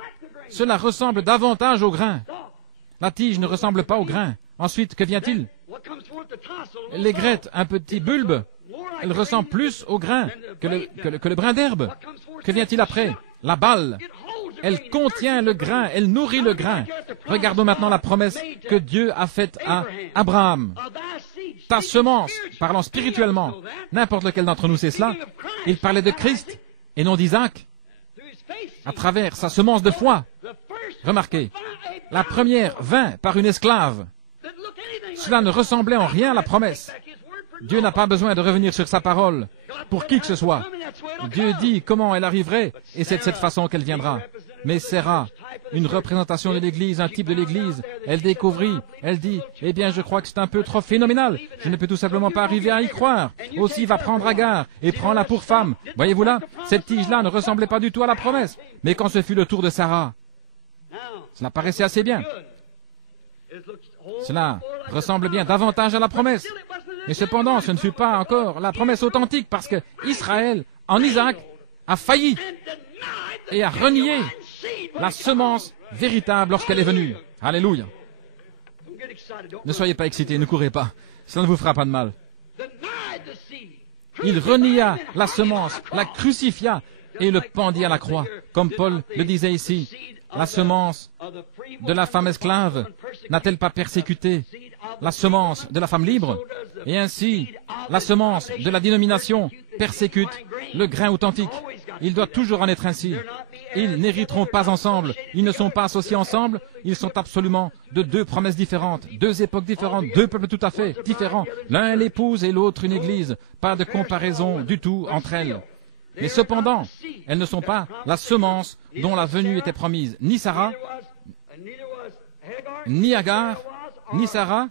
cela ressemble davantage au grain. La tige ne ressemble pas au grain. Ensuite, que vient-il? L'aigrette, un petit bulbe, elle ressemble plus au grain que le brin d'herbe. Que vient-il après? La balle. Elle contient le grain, elle nourrit le grain. Regardons maintenant la promesse que Dieu a faite à Abraham. Ta semence, parlant spirituellement, n'importe lequel d'entre nous sait cela, il parlait de Christ et non d'Isaac, à travers sa semence de foi. Remarquez, la première vint par une esclave. Cela ne ressemblait en rien à la promesse. Dieu n'a pas besoin de revenir sur sa parole pour qui que ce soit. Dieu dit comment elle arriverait et c'est de cette façon qu'elle viendra. Mais Sarah, une représentation de l'Église, un type de l'Église, elle découvrit, elle dit, eh bien je crois que c'est un peu trop phénoménal, je ne peux tout simplement pas arriver à y croire. Aussi va prendre Agar et prends-la pour femme. Voyez-vous là, cette tige-là ne ressemblait pas du tout à la promesse. Mais quand ce fut le tour de Sarah, cela paraissait assez bien. Cela ressemble bien davantage à la promesse. Mais cependant, ce ne fut pas encore la promesse authentique parce que Israël, en Isaac, a failli et a renié la semence véritable lorsqu'elle est venue. Alléluia. Ne soyez pas excités, ne courez pas. Cela ne vous fera pas de mal. Il renia la semence, la crucifia et le pendit à la croix. Comme Paul le disait ici, la semence de la femme esclave n'a-t-elle pas persécuté la semence de la femme libre? Et ainsi, la semence de la dénomination persécute le grain authentique. Il doit toujours en être ainsi. Ils n'hériteront pas ensemble, ils ne sont pas associés ensemble, ils sont absolument de deux promesses différentes, deux époques différentes, deux peuples tout à fait différents. L'un l'épouse et l'autre une église. Pas de comparaison du tout entre elles. Mais cependant, elles ne sont pas la semence dont la venue était promise. Ni Sarah, ni Agar, ni Sarah,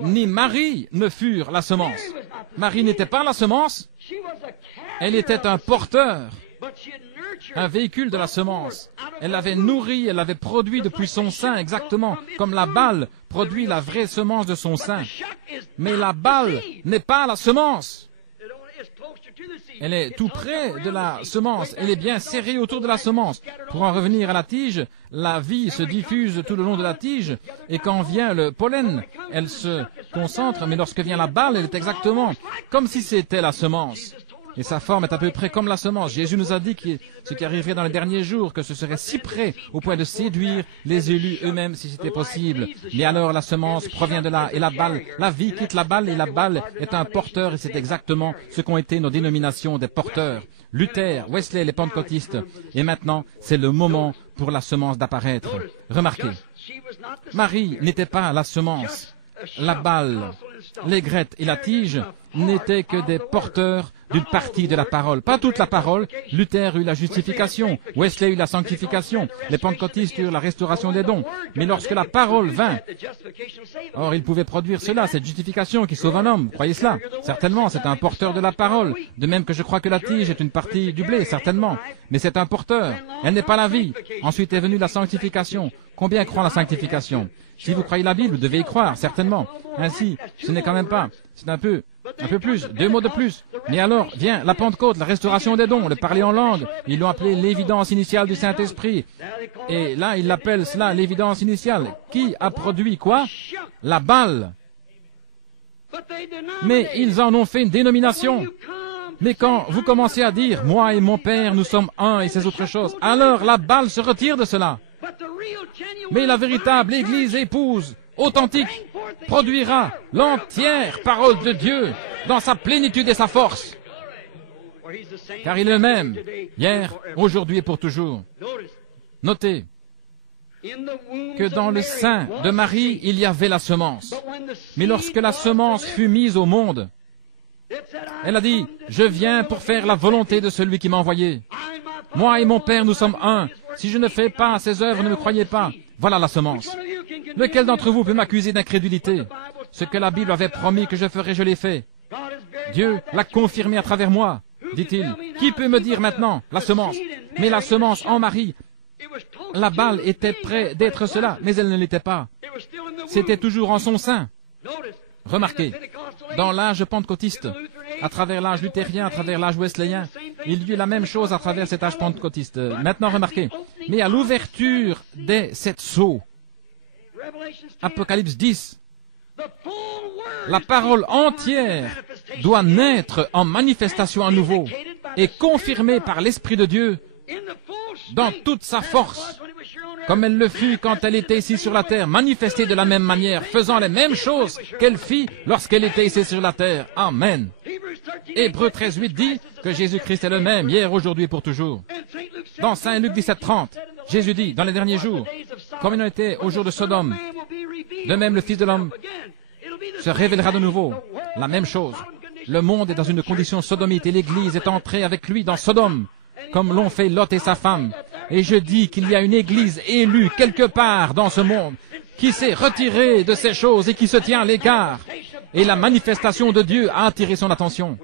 ni Marie ne furent la semence. Marie n'était pas la semence, elle était un porteur, un véhicule de la semence. Elle l'avait nourri, elle l'avait produit depuis son sein, exactement comme la balle produit la vraie semence de son sein. Mais la balle n'est pas la semence. Elle est tout près de la semence. Elle est bien serrée autour de la semence. Pour en revenir à la tige, la vie se diffuse tout le long de la tige. Et quand vient le pollen, elle se concentre. Mais lorsque vient la balle, elle est exactement comme si c'était la semence. Et sa forme est à peu près comme la semence. Jésus nous a dit que ce qui arriverait dans les derniers jours, que ce serait si près au point de séduire les élus eux-mêmes si c'était possible. Mais alors la semence provient de là, et la balle, la vie quitte la balle, et la balle est un porteur, et c'est exactement ce qu'ont été nos dénominations des porteurs. Luther, Wesley, les pentecôtistes. Et maintenant, c'est le moment pour la semence d'apparaître. Remarquez, Marie n'était pas la semence. La balle, l'aigrette et la tige n'étaient que des porteurs d'une partie de la parole. Pas toute la parole. Luther eut la justification. Wesley eut la sanctification. Les pentecôtistes eurent la restauration des dons. Mais lorsque la parole vint, or il pouvait produire cela, cette justification qui sauve un homme. Croyez cela? Certainement, c'est un porteur de la parole. De même que je crois que la tige est une partie du blé, certainement. Mais c'est un porteur. Elle n'est pas la vie. Ensuite est venue la sanctification. Combien croient la sanctification? Si vous croyez la Bible, vous devez y croire, certainement. Ainsi, ce n'est quand même pas. C'est un peu plus, 2 mots de plus. Mais alors, vient la Pentecôte, la restauration des dons, le parler en langue. Ils l'ont appelé l'évidence initiale du Saint-Esprit. Et là, ils l'appellent cela l'évidence initiale. Qui a produit quoi? La balle. Mais ils en ont fait une dénomination. Mais quand vous commencez à dire, moi et mon Père, nous sommes un et ces autres choses, alors la balle se retire de cela. Mais la véritable Église épouse, authentique, produira l'entière parole de Dieu dans sa plénitude et sa force. Car il est le même, hier, aujourd'hui et pour toujours. Notez que dans le sein de Marie, il y avait la semence. Mais lorsque la semence fut mise au monde, elle a dit, je viens pour faire la volonté de celui qui m'a envoyé. Moi et mon Père, nous sommes un. Si je ne fais pas ces œuvres, ne me croyez pas. Voilà la semence. Lequel d'entre vous peut m'accuser d'incrédulité? Ce que la Bible avait promis que je ferais, je l'ai fait. Dieu l'a confirmé à travers moi, dit-il. Qui peut me dire maintenant? La semence. Mais la semence en Marie, la balle était près d'être cela, mais elle ne l'était pas. C'était toujours en son sein. Remarquez, dans l'âge pentecôtiste, à travers l'âge luthérien, à travers l'âge wesleyen, il y eut la même chose à travers cet âge pentecôtiste. Maintenant, remarquez, mais à l'ouverture des 7 sceaux, Apocalypse 10, la parole entière doit naître en manifestation à nouveau et confirmée par l'Esprit de Dieu dans toute sa force, comme elle le fut quand elle était ici sur la terre, manifestée de la même manière, faisant les mêmes choses qu'elle fit lorsqu'elle était ici sur la terre. Amen. Hébreux 13:8 dit que Jésus-Christ est le même, hier, aujourd'hui et pour toujours. Dans Saint Luc 17:30, Jésus dit, dans les derniers jours, comme il en était au jour de Sodome, de même le Fils de l'homme se révélera de nouveau. La même chose. Le monde est dans une condition sodomite et l'Église est entrée avec lui dans Sodome, comme l'ont fait Lot et sa femme. Et je dis qu'il y a une Église élue quelque part dans ce monde qui s'est retirée de ces choses et qui se tient à l'écart. Et la manifestation de Dieu a attiré son attention.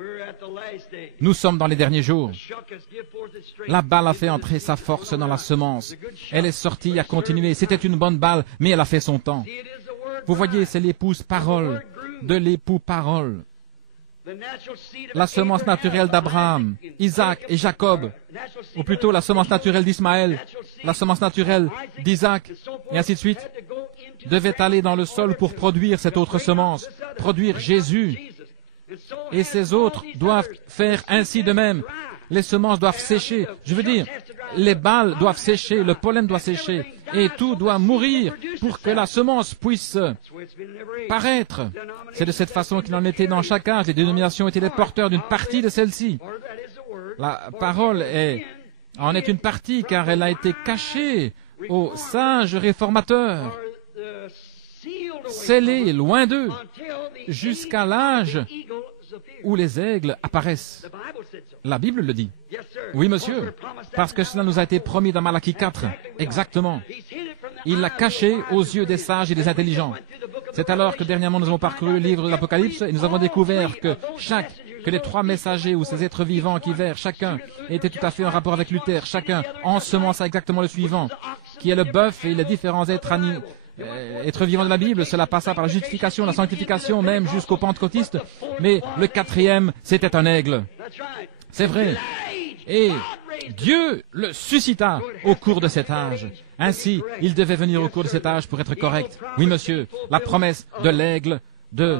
Nous sommes dans les derniers jours. La balle a fait entrer sa force dans la semence. Elle est sortie, a continué. C'était une bonne balle, mais elle a fait son temps. Vous voyez, c'est l'épouse parole de l'époux parole. La semence naturelle d'Abraham, Isaac et Jacob, ou plutôt la semence naturelle d'Ismaël, la semence naturelle d'Isaac, et ainsi de suite, devait aller dans le sol pour produire cette autre semence, produire Jésus. Et ces autres doivent faire ainsi de même. Les semences doivent sécher. Je veux dire, les balles doivent sécher, le pollen doit sécher, et tout doit mourir pour que la semence puisse paraître. C'est de cette façon qu'il en était dans chaque âge. Les dénominations étaient les porteurs d'une partie de celle-ci. La parole en est une partie car elle a été cachée aux sages réformateurs, scellée loin d'eux, jusqu'à l'âge où les aigles apparaissent. La Bible le dit. Oui, monsieur, parce que cela nous a été promis dans Malachie 4. Exactement. Il l'a caché aux yeux des sages et des intelligents. C'est alors que dernièrement nous avons parcouru le livre de l'Apocalypse et nous avons découvert que les 3 messagers ou ces êtres vivants qui vinrent, chacun était tout à fait en rapport avec Luther, chacun ensemença exactement le suivant, qui est le bœuf et les différents êtres être vivant de la Bible, cela passa par la justification, la sanctification, même jusqu'aux pentecôtistes. Mais le quatrième, c'était un aigle. C'est vrai. Et Dieu le suscita au cours de cet âge. Ainsi, il devait venir au cours de cet âge pour être correct. Oui, monsieur, la promesse de l'aigle de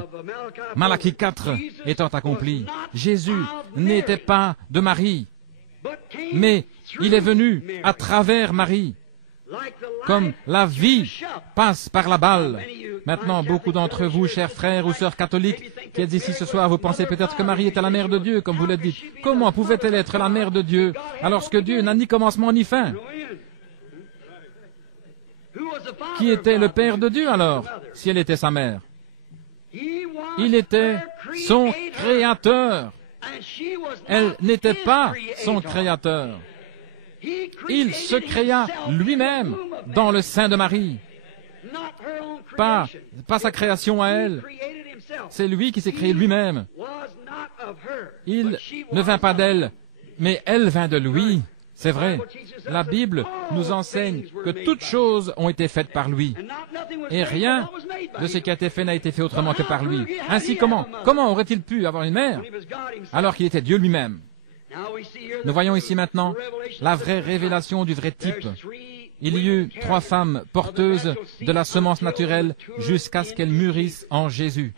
Malachie 4 étant accomplie. Jésus n'était pas de Marie, mais il est venu à travers Marie. Comme la vie passe par la balle. Maintenant, beaucoup d'entre vous, chers frères ou sœurs catholiques, qui êtes ici ce soir, vous pensez peut-être que Marie était la mère de Dieu, comme vous le dites. Comment pouvait-elle être la mère de Dieu, alors que Dieu n'a ni commencement ni fin? Qui était le Père de Dieu, alors, si elle était sa mère? Il était son Créateur. Elle n'était pas son Créateur. Il se créa lui-même dans le sein de Marie. Pas sa création à elle. C'est lui qui s'est créé lui-même. Il ne vint pas d'elle, mais elle vint de lui. C'est vrai. La Bible nous enseigne que toutes choses ont été faites par lui. Et rien de ce qui a été fait n'a été fait autrement que par lui. Ainsi, comment aurait-il pu avoir une mère alors qu'il était Dieu lui-même? Nous voyons ici maintenant la vraie révélation du vrai type. Il y eut 3 femmes porteuses de la semence naturelle jusqu'à ce qu'elles mûrissent en Jésus.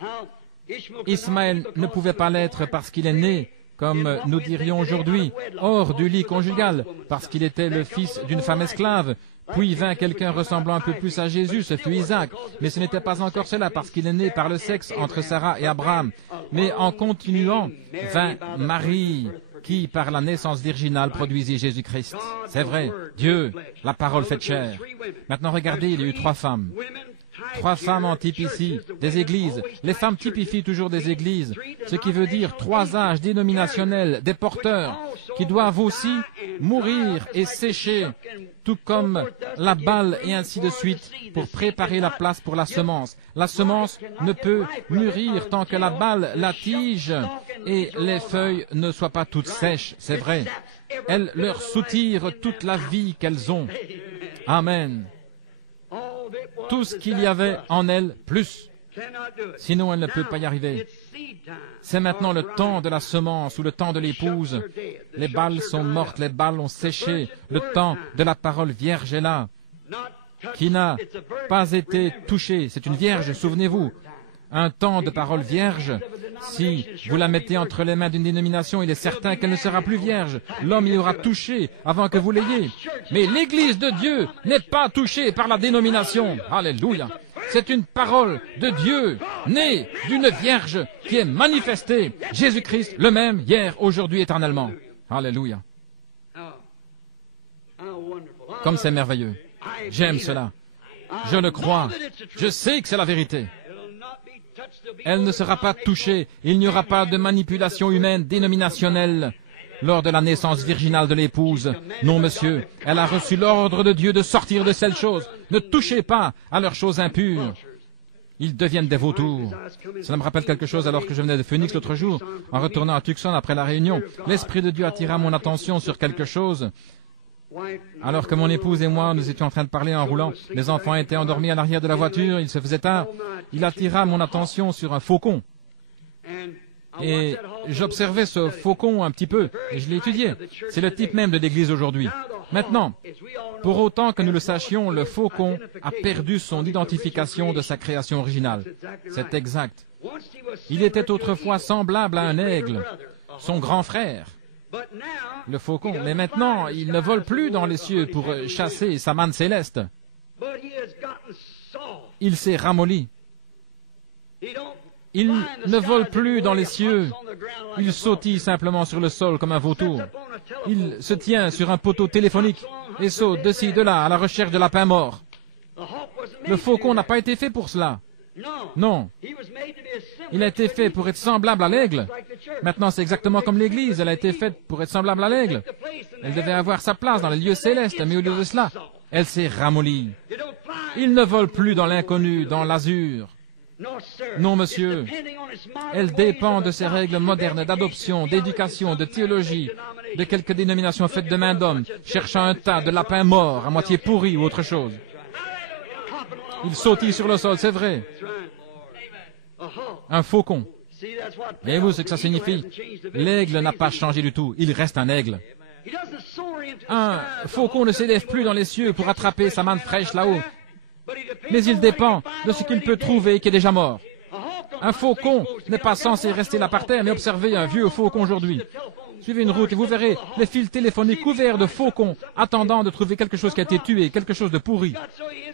Ismaël ne pouvait pas l'être parce qu'il est né, comme nous dirions aujourd'hui, hors du lit conjugal, parce qu'il était le fils d'une femme esclave. Puis vint quelqu'un ressemblant un peu plus à Jésus, ce fut Isaac. Mais ce n'était pas encore cela, parce qu'il est né par le sexe entre Sarah et Abraham. Mais en continuant, vint Marie, qui, par la naissance virginale, produisit Jésus-Christ. C'est vrai, Dieu, la parole faite chair. Maintenant, regardez, il y a eu 3 femmes. 3 femmes en type ici, des églises. Les femmes typifient toujours des églises, ce qui veut dire 3 âges dénominationnels, des porteurs, qui doivent aussi mourir et sécher, tout comme la balle et ainsi de suite, pour préparer la place pour la semence. La semence ne peut mûrir tant que la balle, la tige et les feuilles ne soient pas toutes sèches, c'est vrai. Elles leur soutirent toute la vie qu'elles ont. Amen. Tout ce qu'il y avait en elle, plus. Sinon, elle ne peut pas y arriver. C'est maintenant le temps de la semence ou le temps de l'épouse. Les balles sont mortes, les balles ont séché. Le temps de la parole vierge est là, qui n'a pas été touchée. C'est une vierge, souvenez-vous. Un temps de parole vierge, si vous la mettez entre les mains d'une dénomination, il est certain qu'elle ne sera plus vierge. L'homme y aura touché avant que vous l'ayez. Mais l'Église de Dieu n'est pas touchée par la dénomination. Alléluia. C'est une parole de Dieu, née d'une vierge qui est manifestée. Jésus-Christ, le même, hier, aujourd'hui, éternellement. Alléluia. Comme c'est merveilleux. J'aime cela. Je le crois. Je sais que c'est la vérité. Elle ne sera pas touchée. Il n'y aura pas de manipulation humaine dénominationnelle lors de la naissance virginale de l'épouse. Non, monsieur, elle a reçu l'ordre de Dieu de sortir de cette chose. Ne touchez pas à leurs choses impures. Ils deviennent des vautours. Cela me rappelle quelque chose alors que je venais de Phoenix l'autre jour, en retournant à Tucson après la réunion. L'Esprit de Dieu attira mon attention sur quelque chose. Alors que mon épouse et moi, nous étions en train de parler en roulant, les enfants étaient endormis à l'arrière de la voiture, il se faisait tard. Il attira mon attention sur un faucon. Et j'observais ce faucon un petit peu, et je l'ai étudié. C'est le type même de l'Église aujourd'hui. Maintenant, pour autant que nous le sachions, le faucon a perdu son identification de sa création originale. C'est exact. Il était autrefois semblable à un aigle, son grand frère, le faucon. Mais maintenant, il ne vole plus dans les cieux pour chasser sa manne céleste. Il s'est ramolli. Il ne vole plus dans les cieux. Il sautille simplement sur le sol comme un vautour. Il se tient sur un poteau téléphonique et saute de ci, de là, à la recherche de lapins morts. Le faucon n'a pas été fait pour cela. Non. Il a été fait pour être semblable à l'aigle. Maintenant, c'est exactement comme l'Église. Elle a été faite pour être semblable à l'aigle. Elle devait avoir sa place dans les lieux célestes, mais au lieu de cela, elle s'est ramollie. Il ne vole plus dans l'inconnu, dans l'azur. Non, monsieur. Elle dépend de ces règles modernes d'adoption, d'éducation, de théologie, de quelques dénominations faites de main d'homme, cherchant un tas de lapins morts, à moitié pourris ou autre chose. Il sautille sur le sol, c'est vrai. Un faucon. Voyez-vous ce que ça signifie? L'aigle n'a pas changé du tout. Il reste un aigle. Un faucon ne s'élève plus dans les cieux pour attraper sa manne fraîche là-haut. Mais il dépend de ce qu'il peut trouver qui est déjà mort. Un faucon n'est pas censé rester là par terre, mais observez un vieux faucon aujourd'hui. Suivez une route et vous verrez les fils téléphoniques couverts de faucons, attendant de trouver quelque chose qui a été tué, quelque chose de pourri.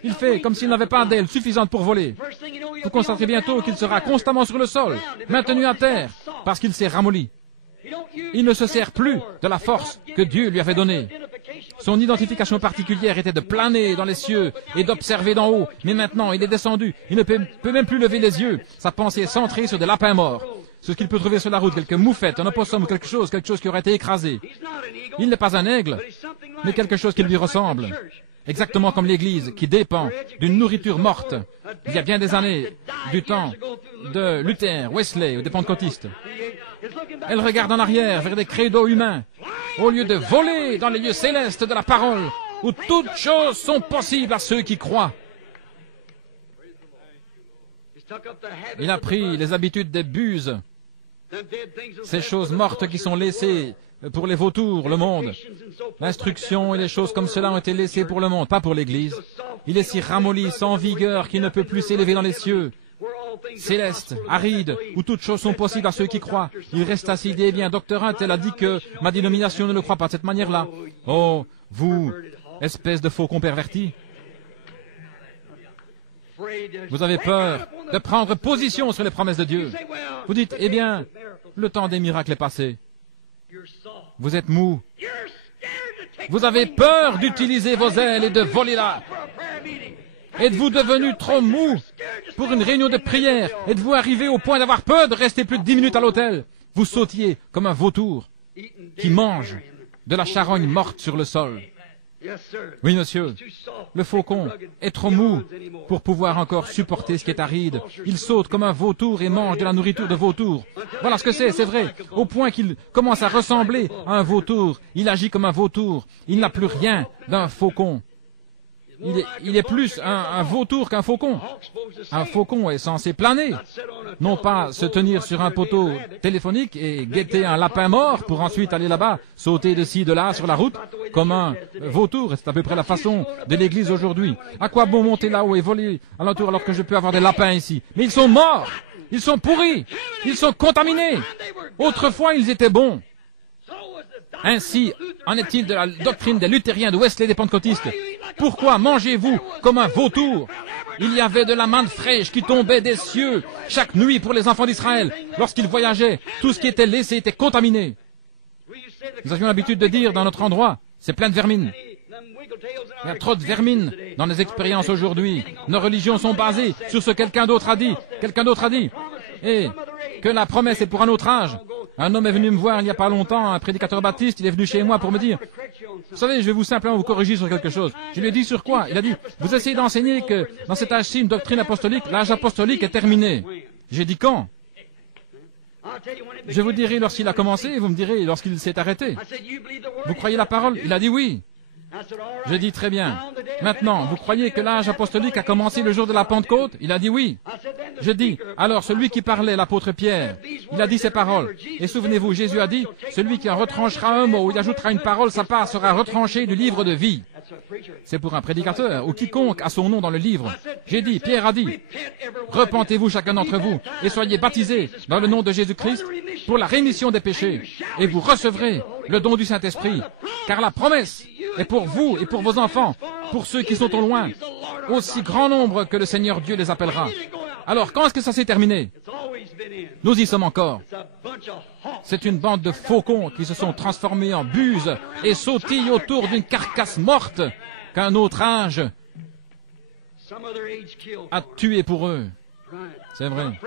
Il fait comme s'il n'avait pas d'ailes suffisantes pour voler. Vous constaterez bientôt qu'il sera constamment sur le sol, maintenu à terre, parce qu'il s'est ramolli. Il ne se sert plus de la force que Dieu lui avait donnée. Son identification particulière était de planer dans les cieux et d'observer d'en haut. Mais maintenant, il est descendu. Il ne peut même plus lever les yeux. Sa pensée est centrée sur des lapins morts. Ce qu'il peut trouver sur la route, quelques moufettes, un opossum ou quelque chose qui aurait été écrasé. Il n'est pas un aigle, mais quelque chose qui lui ressemble. Exactement comme l'Église, qui dépend d'une nourriture morte. Il y a bien des années, du temps de Luther, Wesley ou des pentecôtistes. Elle regarde en arrière vers des credos humains, au lieu de voler dans les lieux célestes de la parole, où toutes choses sont possibles à ceux qui croient. Il a pris les habitudes des buses, ces choses mortes qui sont laissées pour les vautours, le monde. L'instruction et les choses comme cela ont été laissées pour le monde, pas pour l'Église. Il est si ramolli, sans vigueur, qu'il ne peut plus s'élever dans les cieux. Céleste, aride, où toutes choses sont possibles à ceux qui croient. Il reste assis, il dit, eh bien, docteur Hunt, elle a dit que ma dénomination ne le croit pas de cette manière-là. Oh, vous, espèce de faucon perverti. Vous avez peur de prendre position sur les promesses de Dieu. Vous dites, eh bien, le temps des miracles est passé. Vous êtes mou. Vous avez peur d'utiliser vos ailes et de voler là. Êtes-vous devenu trop mou pour une réunion de prière? Êtes-vous arrivé au point d'avoir peur de rester plus de 10 minutes à l'hôtel? Vous sautiez comme un vautour qui mange de la charogne morte sur le sol. Oui, monsieur, le faucon est trop mou pour pouvoir encore supporter ce qui est aride. Il saute comme un vautour et mange de la nourriture de vautour. Voilà ce que c'est vrai. Au point qu'il commence à ressembler à un vautour. Il agit comme un vautour. Il n'a plus rien d'un faucon. Il est plus un vautour qu'un faucon. Un faucon est censé planer, non pas se tenir sur un poteau téléphonique et guetter un lapin mort pour ensuite aller là-bas, sauter de ci, de là sur la route, comme un vautour. C'est à peu près la façon de l'Église aujourd'hui. À quoi bon monter là-haut et voler alentour alors que je peux avoir des lapins ici? Mais ils sont morts, ils sont pourris, ils sont contaminés. Autrefois, ils étaient bons. Ainsi en est-il de la doctrine des luthériens, de Wesley, des pentecôtistes. Pourquoi mangez-vous comme un vautour? Il y avait de la manne fraîche qui tombait des cieux chaque nuit pour les enfants d'Israël. Lorsqu'ils voyageaient, tout ce qui était laissé était contaminé. Nous avions l'habitude de dire dans notre endroit, c'est plein de vermine. Il y a trop de vermine dans les expériences aujourd'hui. Nos religions sont basées sur ce que quelqu'un d'autre a dit. Et que la promesse est pour un autre âge. Un homme est venu me voir il n'y a pas longtemps, un prédicateur baptiste, il est venu chez moi pour me dire, vous savez, je vais vous simplement vous corriger sur quelque chose. Je lui ai dit sur quoi? Il a dit, vous essayez d'enseigner que dans cet âge-ci, une doctrine apostolique, l'âge apostolique est terminé. J'ai dit quand? Je vous dirai lorsqu'il a commencé et vous me direz lorsqu'il s'est arrêté. Vous croyez la parole? Il a dit oui. Je dis très bien. Maintenant, vous croyez que l'âge apostolique a commencé le jour de la Pentecôte? Il a dit oui. Je dis, alors celui qui parlait, l'apôtre Pierre, il a dit ces paroles. Et souvenez-vous, Jésus a dit, celui qui en retranchera un mot ou il ajoutera une parole, sa part sera retranchée du livre de vie. C'est pour un prédicateur ou quiconque a son nom dans le livre. J'ai dit, Pierre a dit, repentez-vous chacun d'entre vous et soyez baptisés dans le nom de Jésus-Christ pour la rémission des péchés et vous recevrez le don du Saint-Esprit. Car la promesse est pour vous et pour vos enfants, pour ceux qui sont au loin, aussi grand nombre que le Seigneur Dieu les appellera. Alors, quand est-ce que ça s'est terminé? Nous y sommes encore. C'est une bande de faucons qui se sont transformés en buses et sautillent autour d'une carcasse morte qu'un autre âge a tué pour eux. C'est vrai.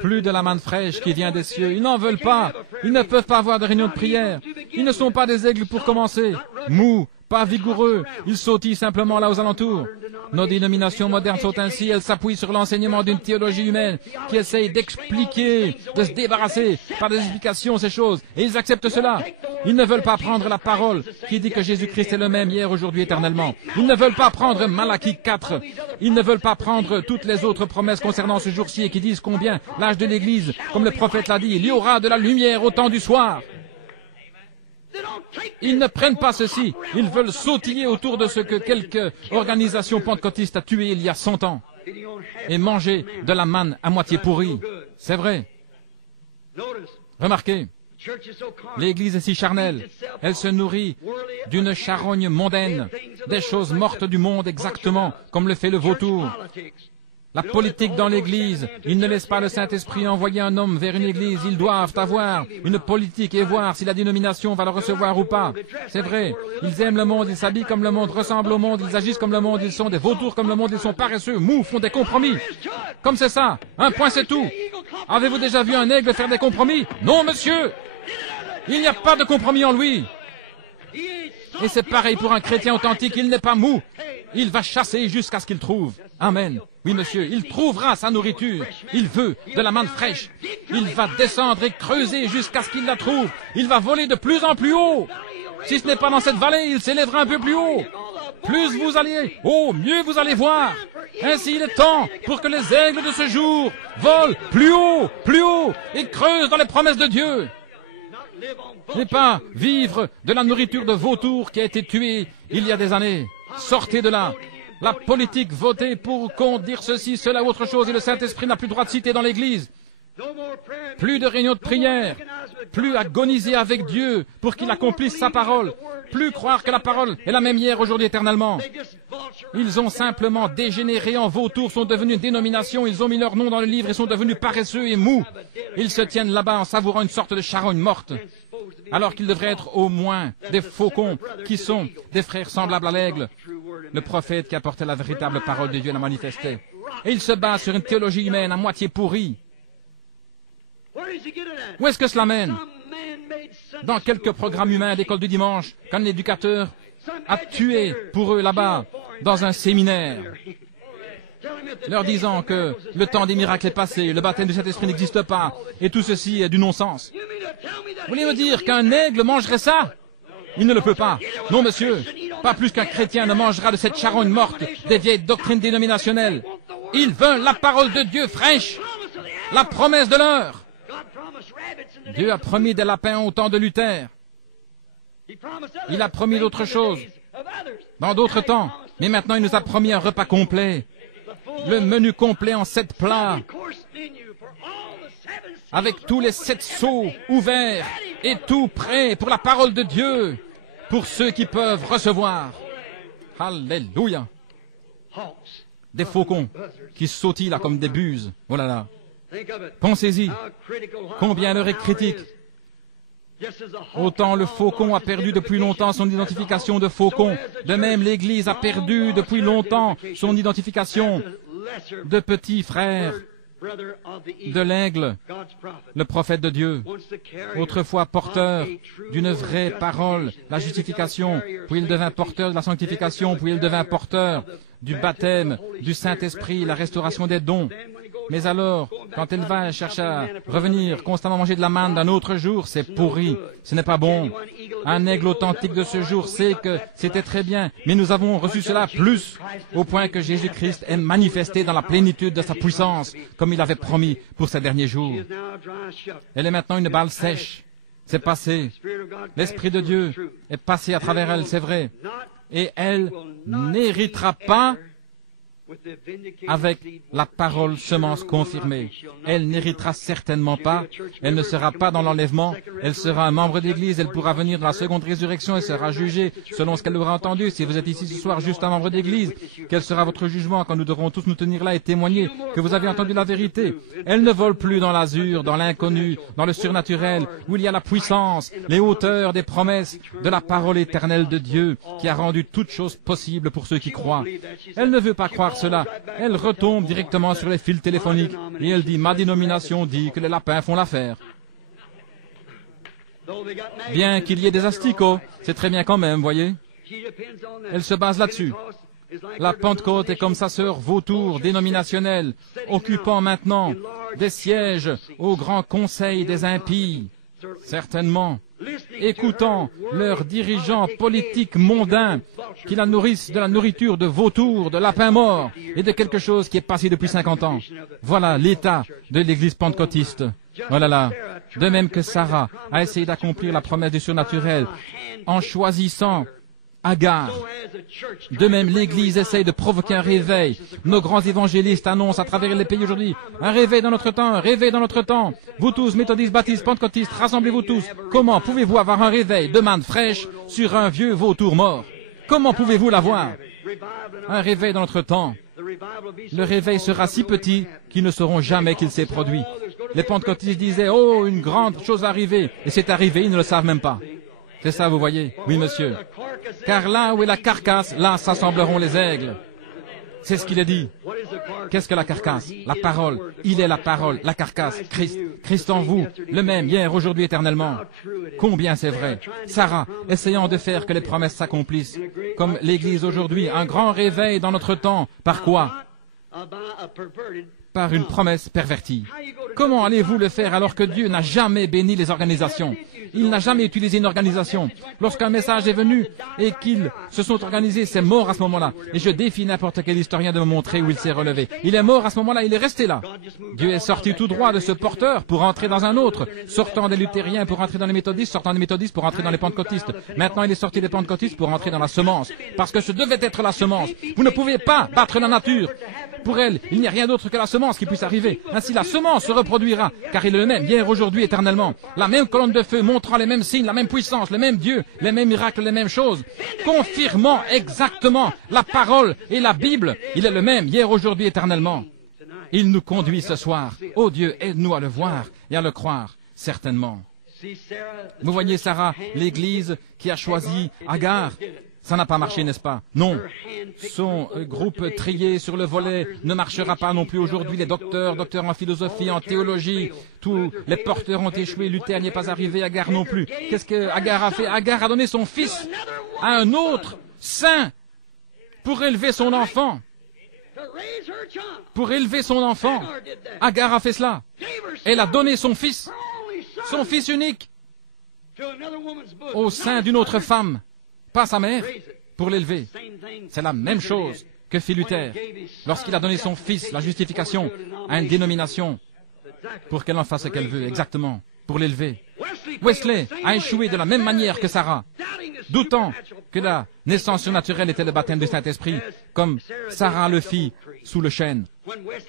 Plus de la manne fraîche qui vient des cieux. Ils n'en veulent pas. Ils ne peuvent pas avoir de réunion de prière. Ils ne sont pas des aigles pour commencer. Mous, pas vigoureux. Ils sautillent simplement là aux alentours. Nos dénominations modernes sont ainsi, elles s'appuient sur l'enseignement d'une théologie humaine qui essaye d'expliquer, de se débarrasser par des explications ces choses. Et ils acceptent cela. Ils ne veulent pas prendre la parole qui dit que Jésus-Christ est le même hier, aujourd'hui, éternellement. Ils ne veulent pas prendre Malachie 4. Ils ne veulent pas prendre toutes les autres promesses concernant ce jour-ci et qui disent combien l'âge de l'Église, comme le prophète l'a dit, il y aura de la lumière au temps du soir. Ils ne prennent pas ceci. Ils veulent sautiller autour de ce que quelque organisation pentecôtiste a tué il y a 100 ans et manger de la manne à moitié pourrie. C'est vrai. Remarquez, l'Église est si charnelle. Elle se nourrit d'une charogne mondaine, des choses mortes du monde exactement, comme le fait le vautour. La politique dans l'Église, ils ne laissent pas le Saint-Esprit envoyer un homme vers une Église. Ils doivent avoir une politique et voir si la dénomination va le recevoir ou pas. C'est vrai, ils aiment le monde, ils s'habillent comme le monde, ressemblent au monde, ils agissent comme le monde, ils sont des vautours comme le monde, ils sont paresseux, mous, font des compromis. Comme c'est ça, un point c'est tout. Avez-vous déjà vu un aigle faire des compromis? Non, monsieur! Il n'y a pas de compromis en lui. Et c'est pareil pour un chrétien authentique, il n'est pas mou. Il va chasser jusqu'à ce qu'il trouve. Amen. Oui, monsieur, il trouvera sa nourriture. Il veut de la manne fraîche. Il va descendre et creuser jusqu'à ce qu'il la trouve. Il va voler de plus en plus haut. Si ce n'est pas dans cette vallée, il s'élèvera un peu plus haut. Plus vous allez haut, mieux vous allez voir. Ainsi, il est temps pour que les aigles de ce jour volent plus haut, et creusent dans les promesses de Dieu. n'est pas vivre de la nourriture de vautours qui a été tuée il y a des années. Sortez de là. La politique votée pour qu'on dire ceci, cela ou autre chose, et le Saint-Esprit n'a plus le droit de citer dans l'Église. Plus de réunions de prière, plus agoniser avec Dieu pour qu'il accomplisse sa parole, plus croire que la parole est la même hier, aujourd'hui, éternellement. Ils ont simplement dégénéré en vautours, sont devenus une dénomination, ils ont mis leur nom dans le livre et sont devenus paresseux et mous. Ils se tiennent là-bas en savourant une sorte de charogne morte, alors qu'ils devraient être au moins des faucons qui sont des frères semblables à l'aigle. Le prophète qui apportait la véritable parole de Dieu la manifestait. Et il se base sur une théologie humaine à moitié pourrie. Où est-ce que cela mène? Dans quelques programmes humains d'école du dimanche, qu'un éducateur a tué pour eux là-bas, dans un séminaire, leur disant que le temps des miracles est passé, le baptême du Saint-Esprit n'existe pas, et tout ceci est du non-sens. Vous voulez me dire qu'un aigle mangerait ça? Il ne le peut pas. Non, monsieur, pas plus qu'un chrétien ne mangera de cette charogne morte des vieilles doctrines dénominationnelles. Il veut la parole de Dieu fraîche, la promesse de l'heure. Dieu a promis des lapins au temps de Luther. Il a promis d'autres choses dans d'autres temps. Mais maintenant, il nous a promis un repas complet. Le menu complet en 7 plats. Avec tous les 7 seaux ouverts et tout prêt pour la parole de Dieu. Pour ceux qui peuvent recevoir. Alléluia. Des faucons qui sautillent là comme des buses. Oh là là. Pensez-y, combien l'heure est critique. Autant le faucon a perdu depuis longtemps son identification de faucon, de même l'Église a perdu depuis longtemps son identification de petit frère de l'aigle, le prophète de Dieu, autrefois porteur d'une vraie parole, la justification, puis il devint porteur de la sanctification, puis il devint porteur du baptême, du Saint-Esprit, la restauration des dons. Mais alors, quand elle va chercher à revenir, constamment manger de la manne d'un autre jour, c'est pourri, ce n'est pas bon. Un aigle authentique de ce jour sait que c'était très bien, mais nous avons reçu cela plus, au point que Jésus-Christ est manifesté dans la plénitude de sa puissance, comme il avait promis pour ces derniers jours. Elle est maintenant une balle sèche, c'est passé. L'Esprit de Dieu est passé à travers elle, c'est vrai, et elle n'héritera pas avec la parole semence confirmée. Elle n'héritera certainement pas, elle ne sera pas dans l'enlèvement, elle sera un membre d'église, elle pourra venir dans la seconde résurrection, elle sera jugée selon ce qu'elle aura entendu. Si vous êtes ici ce soir juste un membre d'église, quel sera votre jugement quand nous devrons tous nous tenir là et témoigner que vous avez entendu la vérité? Elle ne vole plus dans l'azur, dans l'inconnu, dans le surnaturel, où il y a la puissance, les hauteurs des promesses de la parole éternelle de Dieu qui a rendu toutes choses possibles pour ceux qui croient. Elle ne veut pas croire cela, elle retombe directement sur les fils téléphoniques et elle dit, ma dénomination dit que les lapins font l'affaire. Bien qu'il y ait des asticots, c'est très bien quand même, voyez. Elle se base là-dessus. La Pentecôte est comme sa sœur vautour dénominationnelle, occupant maintenant des sièges au grand conseil des impies, certainement, écoutant leurs dirigeants politiques mondains qui la nourrissent de la nourriture de vautours, de lapins morts et de quelque chose qui est passé depuis 50 ans. Voilà l'état de l'Église pentecôtiste. Oh là là. De même que Sarah a essayé d'accomplir la promesse du surnaturel en choisissant Agar. De même, l'Église essaye de provoquer un réveil. Nos grands évangélistes annoncent à travers les pays aujourd'hui un réveil dans notre temps, un réveil dans notre temps. Vous tous, méthodistes, baptistes, pentecôtistes, rassemblez-vous tous. Comment pouvez-vous avoir un réveil de manne fraîche sur un vieux vautour mort? Comment pouvez-vous l'avoir? Un réveil dans notre temps. Le réveil sera si petit qu'ils ne sauront jamais qu'il s'est produit. Les pentecôtistes disaient, oh, une grande chose arrivée. Et c'est arrivé, ils ne le savent même pas. C'est ça, vous voyez? Oui, monsieur. Car là où est la carcasse, là s'assembleront les aigles. C'est ce qu'il a dit. Qu'est-ce que la carcasse? La parole. Il est la parole, la carcasse, Christ. Christ en vous, le même, hier, aujourd'hui, éternellement. Combien c'est vrai. Sarah, essayant de faire que les promesses s'accomplissent. Comme l'Église aujourd'hui, un grand réveil dans notre temps. Par quoi? Par une promesse pervertie. Comment allez-vous le faire alors que Dieu n'a jamais béni les organisations? Il n'a jamais utilisé une organisation. Lorsqu'un message est venu et qu'ils se sont organisés, c'est mort à ce moment-là. Et je défie n'importe quel historien de me montrer où il s'est relevé. Il est mort à ce moment-là, il est resté là. Dieu est sorti tout droit de ce porteur pour entrer dans un autre, sortant des luthériens pour entrer dans les méthodistes, sortant des méthodistes pour entrer dans les pentecôtistes. Maintenant, il est sorti des pentecôtistes pour entrer dans la semence. Parce que ce devait être la semence. Vous ne pouvez pas battre la nature. Pour elle, il n'y a rien d'autre que la semence qui puisse arriver. Ainsi, la semence se reproduira, car il est le même, hier, aujourd'hui, éternellement. La même colonne de feu montrant les mêmes signes, la même puissance, le même Dieu, les mêmes miracles, les mêmes choses, confirmant exactement la parole et la Bible. Il est le même, hier, aujourd'hui, éternellement. Il nous conduit ce soir. Oh Dieu, aide-nous à le voir et à le croire, certainement. Vous voyez, Sarah, l'Église qui a choisi Agar. Ça n'a pas marché, n'est-ce pas? Non. Son groupe trié sur le volet ne marchera pas non plus aujourd'hui. Les docteurs en philosophie, en théologie, tous les porteurs ont échoué. Luther n'y est pas arrivé, Agar non plus. Qu'est-ce que Agar a fait? Agar a donné son fils à un autre saint pour élever son enfant. Pour élever son enfant. Agar a fait cela. Elle a donné son fils unique, au sein d'une autre femme. Pas sa mère, pour l'élever. C'est la même chose que fit Luther, lorsqu'il a donné son fils, la justification, à une dénomination, pour qu'elle en fasse ce qu'elle veut, exactement, pour l'élever. Wesley a échoué de la même manière que Sarah, doutant que la naissance surnaturelle était le baptême du Saint-Esprit, comme Sarah le fit sous le chêne.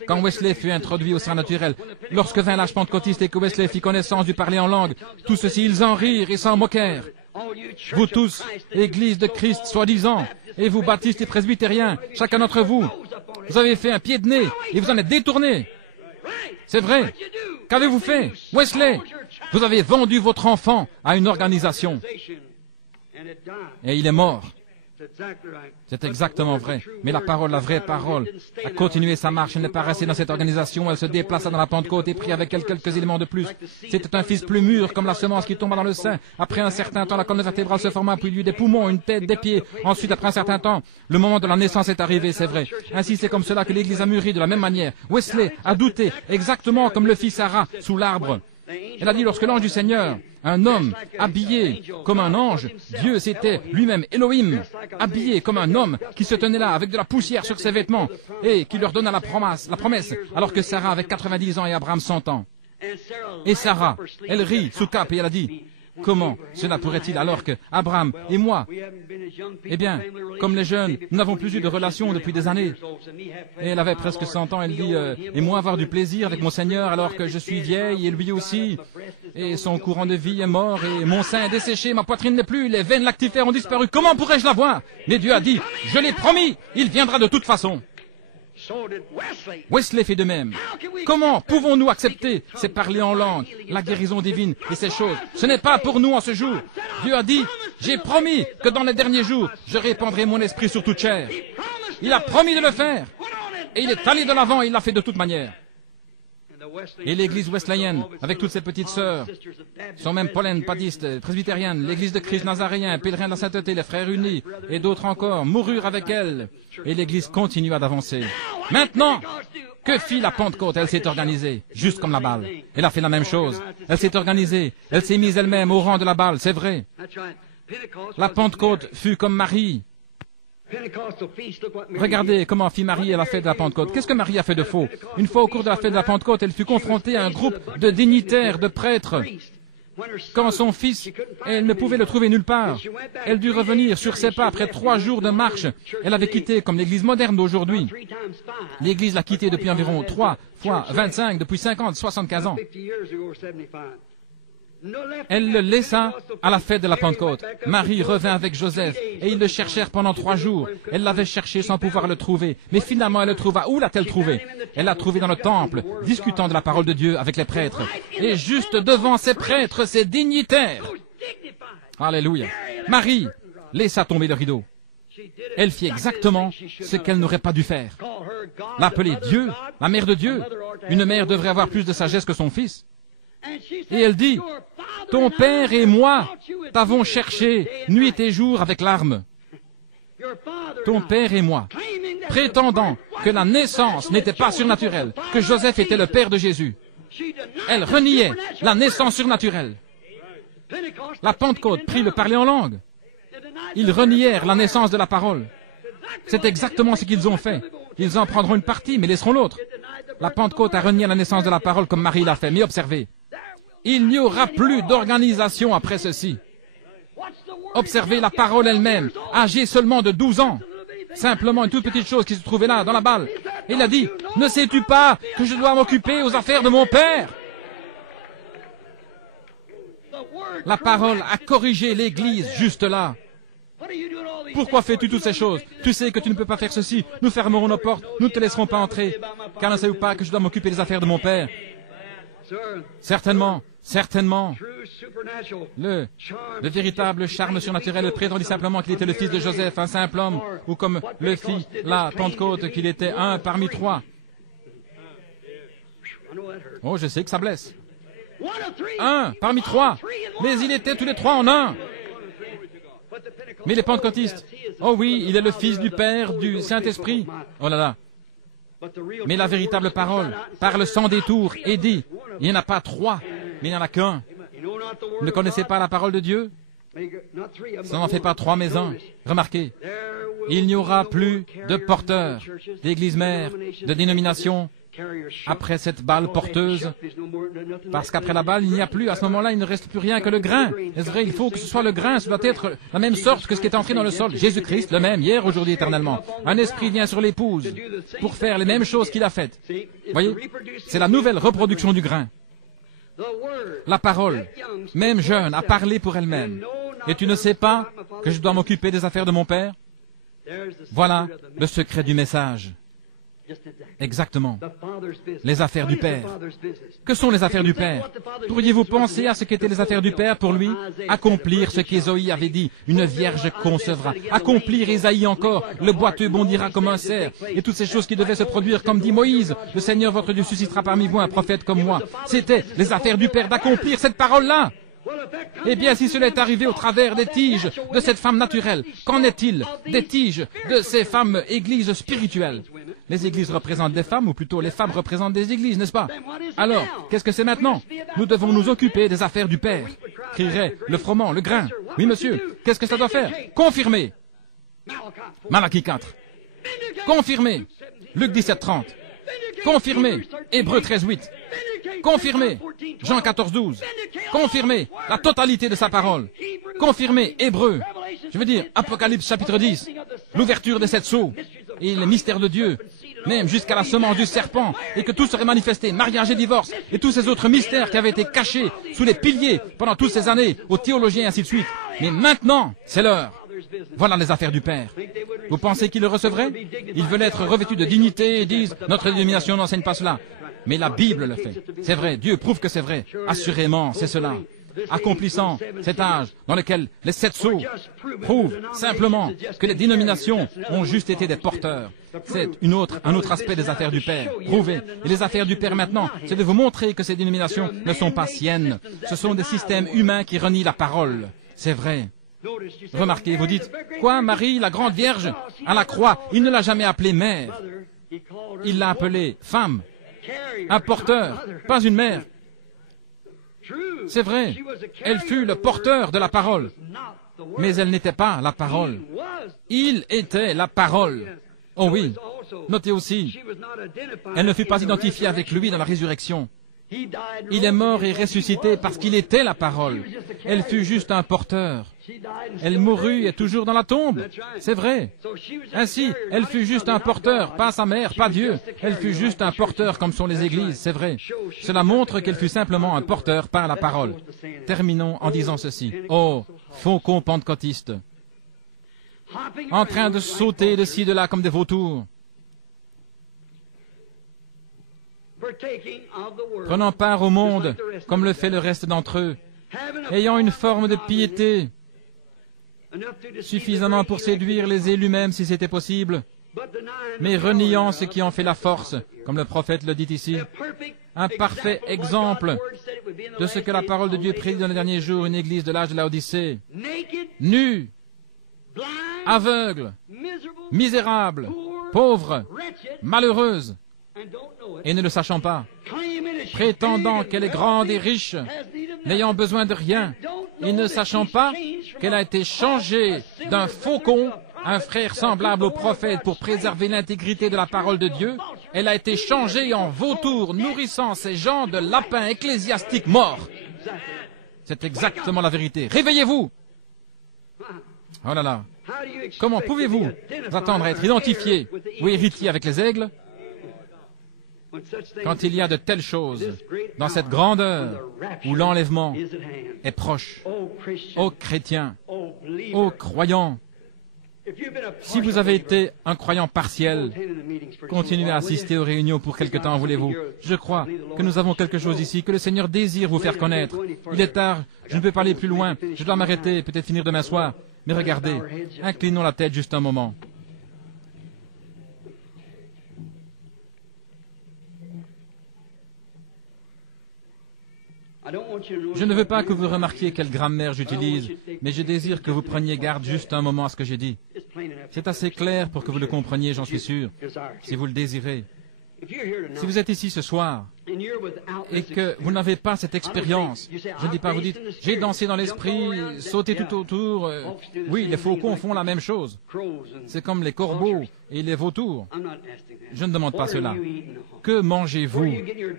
Quand Wesley fut introduit au surnaturel, lorsque vint l'âge pentecôtiste et que Wesley fit connaissance du parler en langue, tous ceux-ci, ils en rirent et s'en moquèrent. Vous tous, Église de Christ, soi-disant, et vous baptistes et presbytériens, chacun d'entre vous, vous avez fait un pied de nez et vous en êtes détourné. C'est vrai. Qu'avez-vous fait? Wesley, vous avez vendu votre enfant à une organisation. Et il est mort. C'est exactement vrai. Mais la parole, la vraie parole, a continué sa marche. Elle n'est pas restée dans cette organisation. Elle se déplaça dans la Pentecôte et prit avec elle quelques éléments de plus. C'était un fils plus mûr, comme la semence qui tomba dans le sein. Après un certain temps, la colonne vertébrale se forma, puis il y eut des poumons, une tête, des pieds. Ensuite, après un certain temps, le moment de la naissance est arrivé, c'est vrai. Ainsi, c'est comme cela que l'Église a mûri de la même manière. Wesley a douté, exactement comme le fit Sarah sous l'arbre. Elle a dit, lorsque l'ange du Seigneur, un homme habillé comme un ange, Dieu c'était lui-même Elohim, habillé comme un homme qui se tenait là avec de la poussière sur ses vêtements et qui leur donna la promesse, alors que Sarah avait 90 ans et Abraham 100 ans. Et Sarah, elle rit sous cape et elle a dit, comment cela pourrait-il alors que Abraham et moi, eh bien, comme les jeunes, nous n'avons plus eu de relation depuis des années. Et elle avait presque 100 ans, elle dit, et moi avoir du plaisir avec mon Seigneur alors que je suis vieille et lui aussi. Et son courant de vie est mort et mon sein est desséché, ma poitrine n'est plus, les veines lactifères ont disparu. Comment pourrais-je l'avoir? Mais Dieu a dit, je l'ai promis, il viendra de toute façon. Wesley fait de même. Comment pouvons-nous accepter ces parler en langue, la guérison divine et ces choses? Ce n'est pas pour nous en ce jour. Dieu a dit, j'ai promis que dans les derniers jours, je répandrai mon esprit sur toute chair. Il a promis de le faire. Et il est allé de l'avant et il l'a fait de toute manière. Et l'église wesleyenne, avec toutes ses petites sœurs, sont même Pauline, baptistes, presbytériennes, l'église de Christ nazaréen, pèlerins de la sainteté, les frères unis, et d'autres encore, moururent avec elle. Et l'église continua d'avancer. Maintenant, que fit la Pentecôte? Elle s'est organisée, juste comme la balle. Elle a fait la même chose. Elle s'est organisée, elle s'est mise elle-même au rang de la balle, c'est vrai. La Pentecôte fut comme Marie. Regardez comment fit Marie à la fête de la Pentecôte. Qu'est-ce que Marie a fait de faux? Une fois au cours de la fête de la Pentecôte, elle fut confrontée à un groupe de dignitaires, de prêtres. Quand son fils, elle ne pouvait le trouver nulle part. Elle dut revenir sur ses pas après 3 jours de marche. Elle avait quitté, comme l'église moderne d'aujourd'hui. L'église l'a quitté depuis environ 3 fois 25, depuis 50, 75 ans. Elle le laissa à la fête de la Pentecôte. Marie revint avec Joseph et ils le cherchèrent pendant 3 jours. Elle l'avait cherché sans pouvoir le trouver. Mais finalement, elle le trouva. Où l'a-t-elle trouvé? Elle l'a trouvé dans le temple, discutant de la parole de Dieu avec les prêtres. Et juste devant ces prêtres, ces dignitaires. Alléluia. Marie laissa tomber le rideau. Elle fit exactement ce qu'elle n'aurait pas dû faire. L'appeler Dieu, la mère de Dieu. Une mère devrait avoir plus de sagesse que son fils. Et elle dit, « Ton père et moi t'avons cherché nuit et jour avec larmes. » Ton père et moi, prétendant que la naissance n'était pas surnaturelle, que Joseph était le père de Jésus. Elle reniait la naissance surnaturelle. La Pentecôte prit le parler en langue. Ils renièrent la naissance de la parole. C'est exactement ce qu'ils ont fait. Ils en prendront une partie, mais laisseront l'autre. La Pentecôte a renié la naissance de la parole comme Marie l'a fait. Mais observez, il n'y aura plus d'organisation après ceci. Observez la parole elle-même, âgée seulement de 12 ans. Simplement une toute petite chose qui se trouvait là, dans la balle. Il a dit, « Ne sais-tu pas que je dois m'occuper aux affaires de mon père ?» La parole a corrigé l'Église juste là. Pourquoi fais-tu toutes ces choses? Tu sais que tu ne peux pas faire ceci. Nous fermerons nos portes, nous ne te laisserons pas entrer. Car ne sais-tu pas que je dois m'occuper des affaires de mon père? Certainement, certainement. Le véritable charme surnaturel prétendit simplement qu'il était le fils de Joseph, un simple homme, ou comme le fit la Pentecôte, qu'il était un parmi 3. Oh, je sais que ça blesse. 1 parmi 3, mais il était tous les 3 en un. Mais les pentecôtistes, oh oui, il est le Fils du Père, du Saint-Esprit. Oh là là. Mais la véritable parole parle sans détour et dit, il n'y en a pas 3, mais il n'y en a qu'1. Vous ne connaissez pas la parole de Dieu? Ça n'en fait pas 3 mais 1. Remarquez, il n'y aura plus de porteurs, d'églises mères, de dénominations, après cette balle porteuse, parce qu'après la balle, il n'y a plus, à ce moment-là, il ne reste plus rien que le grain. Est-ce vrai? Il faut que ce soit le grain, ça doit être la même sorte que ce qui est entré dans le sol. Jésus-Christ, le même, hier, aujourd'hui, éternellement. Un esprit vient sur l'épouse pour faire les mêmes choses qu'il a faites. Voyez? C'est la nouvelle reproduction du grain. La parole, même jeune, a parlé pour elle-même. Et tu ne sais pas que je dois m'occuper des affaires de mon Père? Voilà le secret du message. Exactement. Les affaires du Père. Que sont les affaires du Père? Pourriez-vous penser à ce qu'étaient les affaires du Père pour lui? Accomplir ce qu'Ésaïe avait dit, une vierge concevra. Accomplir Ésaïe encore, le boiteux bondira comme un cerf. Et toutes ces choses qui devaient se produire, comme dit Moïse, le Seigneur votre Dieu suscitera parmi vous un prophète comme moi. C'était les affaires du Père d'accomplir cette parole-là. Eh bien, si cela est arrivé au travers des tiges de cette femme naturelle, qu'en est-il des tiges de ces femmes églises spirituelles? Les églises représentent des femmes, ou plutôt les femmes représentent des églises, n'est-ce pas? Alors, qu'est-ce que c'est maintenant? Nous devons nous occuper des affaires du Père. Crierait le froment, le grain. Oui, monsieur. Qu'est-ce que ça doit faire? Confirmer. Malachie 4. Confirmer. Luc 17, 30. Confirmer. Hébreux 13, 8. Confirmer. Jean 14, 12. Confirmer la totalité de sa parole. Confirmer Hébreux. Je veux dire, Apocalypse chapitre 10. L'ouverture des 7 sceaux. Et les mystères de Dieu. Même jusqu'à la semence du serpent. Et que tout serait manifesté. Mariage et divorce. Et tous ces autres mystères qui avaient été cachés sous les piliers pendant toutes ces années aux théologiens et ainsi de suite. Mais maintenant, c'est l'heure. Voilà les affaires du Père. Vous pensez qu'ils le recevraient? Ils veulent être revêtus de dignité et disent, notre dénomination n'enseigne pas cela. Mais la Bible le fait. C'est vrai, Dieu prouve que c'est vrai. Assurément, c'est cela. accomplissant cet âge dans lequel les 7 sceaux prouvent simplement que les dénominations ont juste été des porteurs. C'est un autre aspect des affaires du Père. Prouver. Et les affaires du Père maintenant, c'est de vous montrer que ces dénominations ne sont pas siennes. Ce sont des systèmes humains qui renient la parole. C'est vrai. Remarquez, vous dites, quoi, Marie, la grande Vierge, à la croix, il ne l'a jamais appelée mère. Il l'a appelée femme, un porteur, pas une mère. C'est vrai, elle fut le porteur de la parole, mais elle n'était pas la parole. Il était la parole. Oh oui, notez aussi, elle ne fut pas identifiée avec lui dans la résurrection. Il est mort et ressuscité parce qu'il était la parole. Elle fut juste un porteur. Elle mourut et est toujours dans la tombe. C'est vrai. Ainsi, elle fut juste un porteur, pas sa mère, pas Dieu. Elle fut juste un porteur comme sont les églises, c'est vrai. Cela montre qu'elle fut simplement un porteur par la parole. Terminons en disant ceci. Oh, faucons pentecôtistes, en train de sauter de ci, de là comme des vautours, prenant part au monde comme le fait le reste d'entre eux, ayant une forme de piété suffisamment pour séduire les élus même si c'était possible, mais reniant ce qui en fait la force, comme le prophète le dit ici, un parfait exemple de ce que la parole de Dieu prédit dans les derniers jours, une église de l'âge de Laodicée, nue, aveugle, misérable, pauvre, malheureuse, et ne le sachant pas, prétendant qu'elle est grande et riche, n'ayant besoin de rien, et ne sachant pas qu'elle a été changée d'un faucon, un frère semblable au prophète pour préserver l'intégrité de la parole de Dieu, elle a été changée en vautour, nourrissant ces gens de lapins ecclésiastiques morts. C'est exactement la vérité. Réveillez-vous! Oh là là! Comment pouvez-vous vous attendre à être identifié ou héritier avec les aigles quand il y a de telles choses dans cette grande heure où l'enlèvement est proche? Ô chrétiens, ô croyants, si vous avez été un croyant partiel, continuez à assister aux réunions pour quelque temps, voulez-vous. Je crois que nous avons quelque chose ici, que le Seigneur désire vous faire connaître. Il est tard, je ne peux pas aller plus loin, je dois m'arrêter, peut-être finir demain soir. Mais regardez, inclinons la tête juste un moment. Je ne veux pas que vous remarquiez quelle grammaire j'utilise, mais je désire que vous preniez garde juste un moment à ce que j'ai dit. C'est assez clair pour que vous le compreniez, j'en suis sûr, si vous le désirez. Si vous êtes ici ce soir et que vous n'avez pas cette expérience, je ne dis pas, vous dites, j'ai dansé dans l'esprit, sauté tout autour. Oui, les faucons font la même chose. C'est comme les corbeaux et les vautours. Je ne demande pas cela. Que mangez-vous?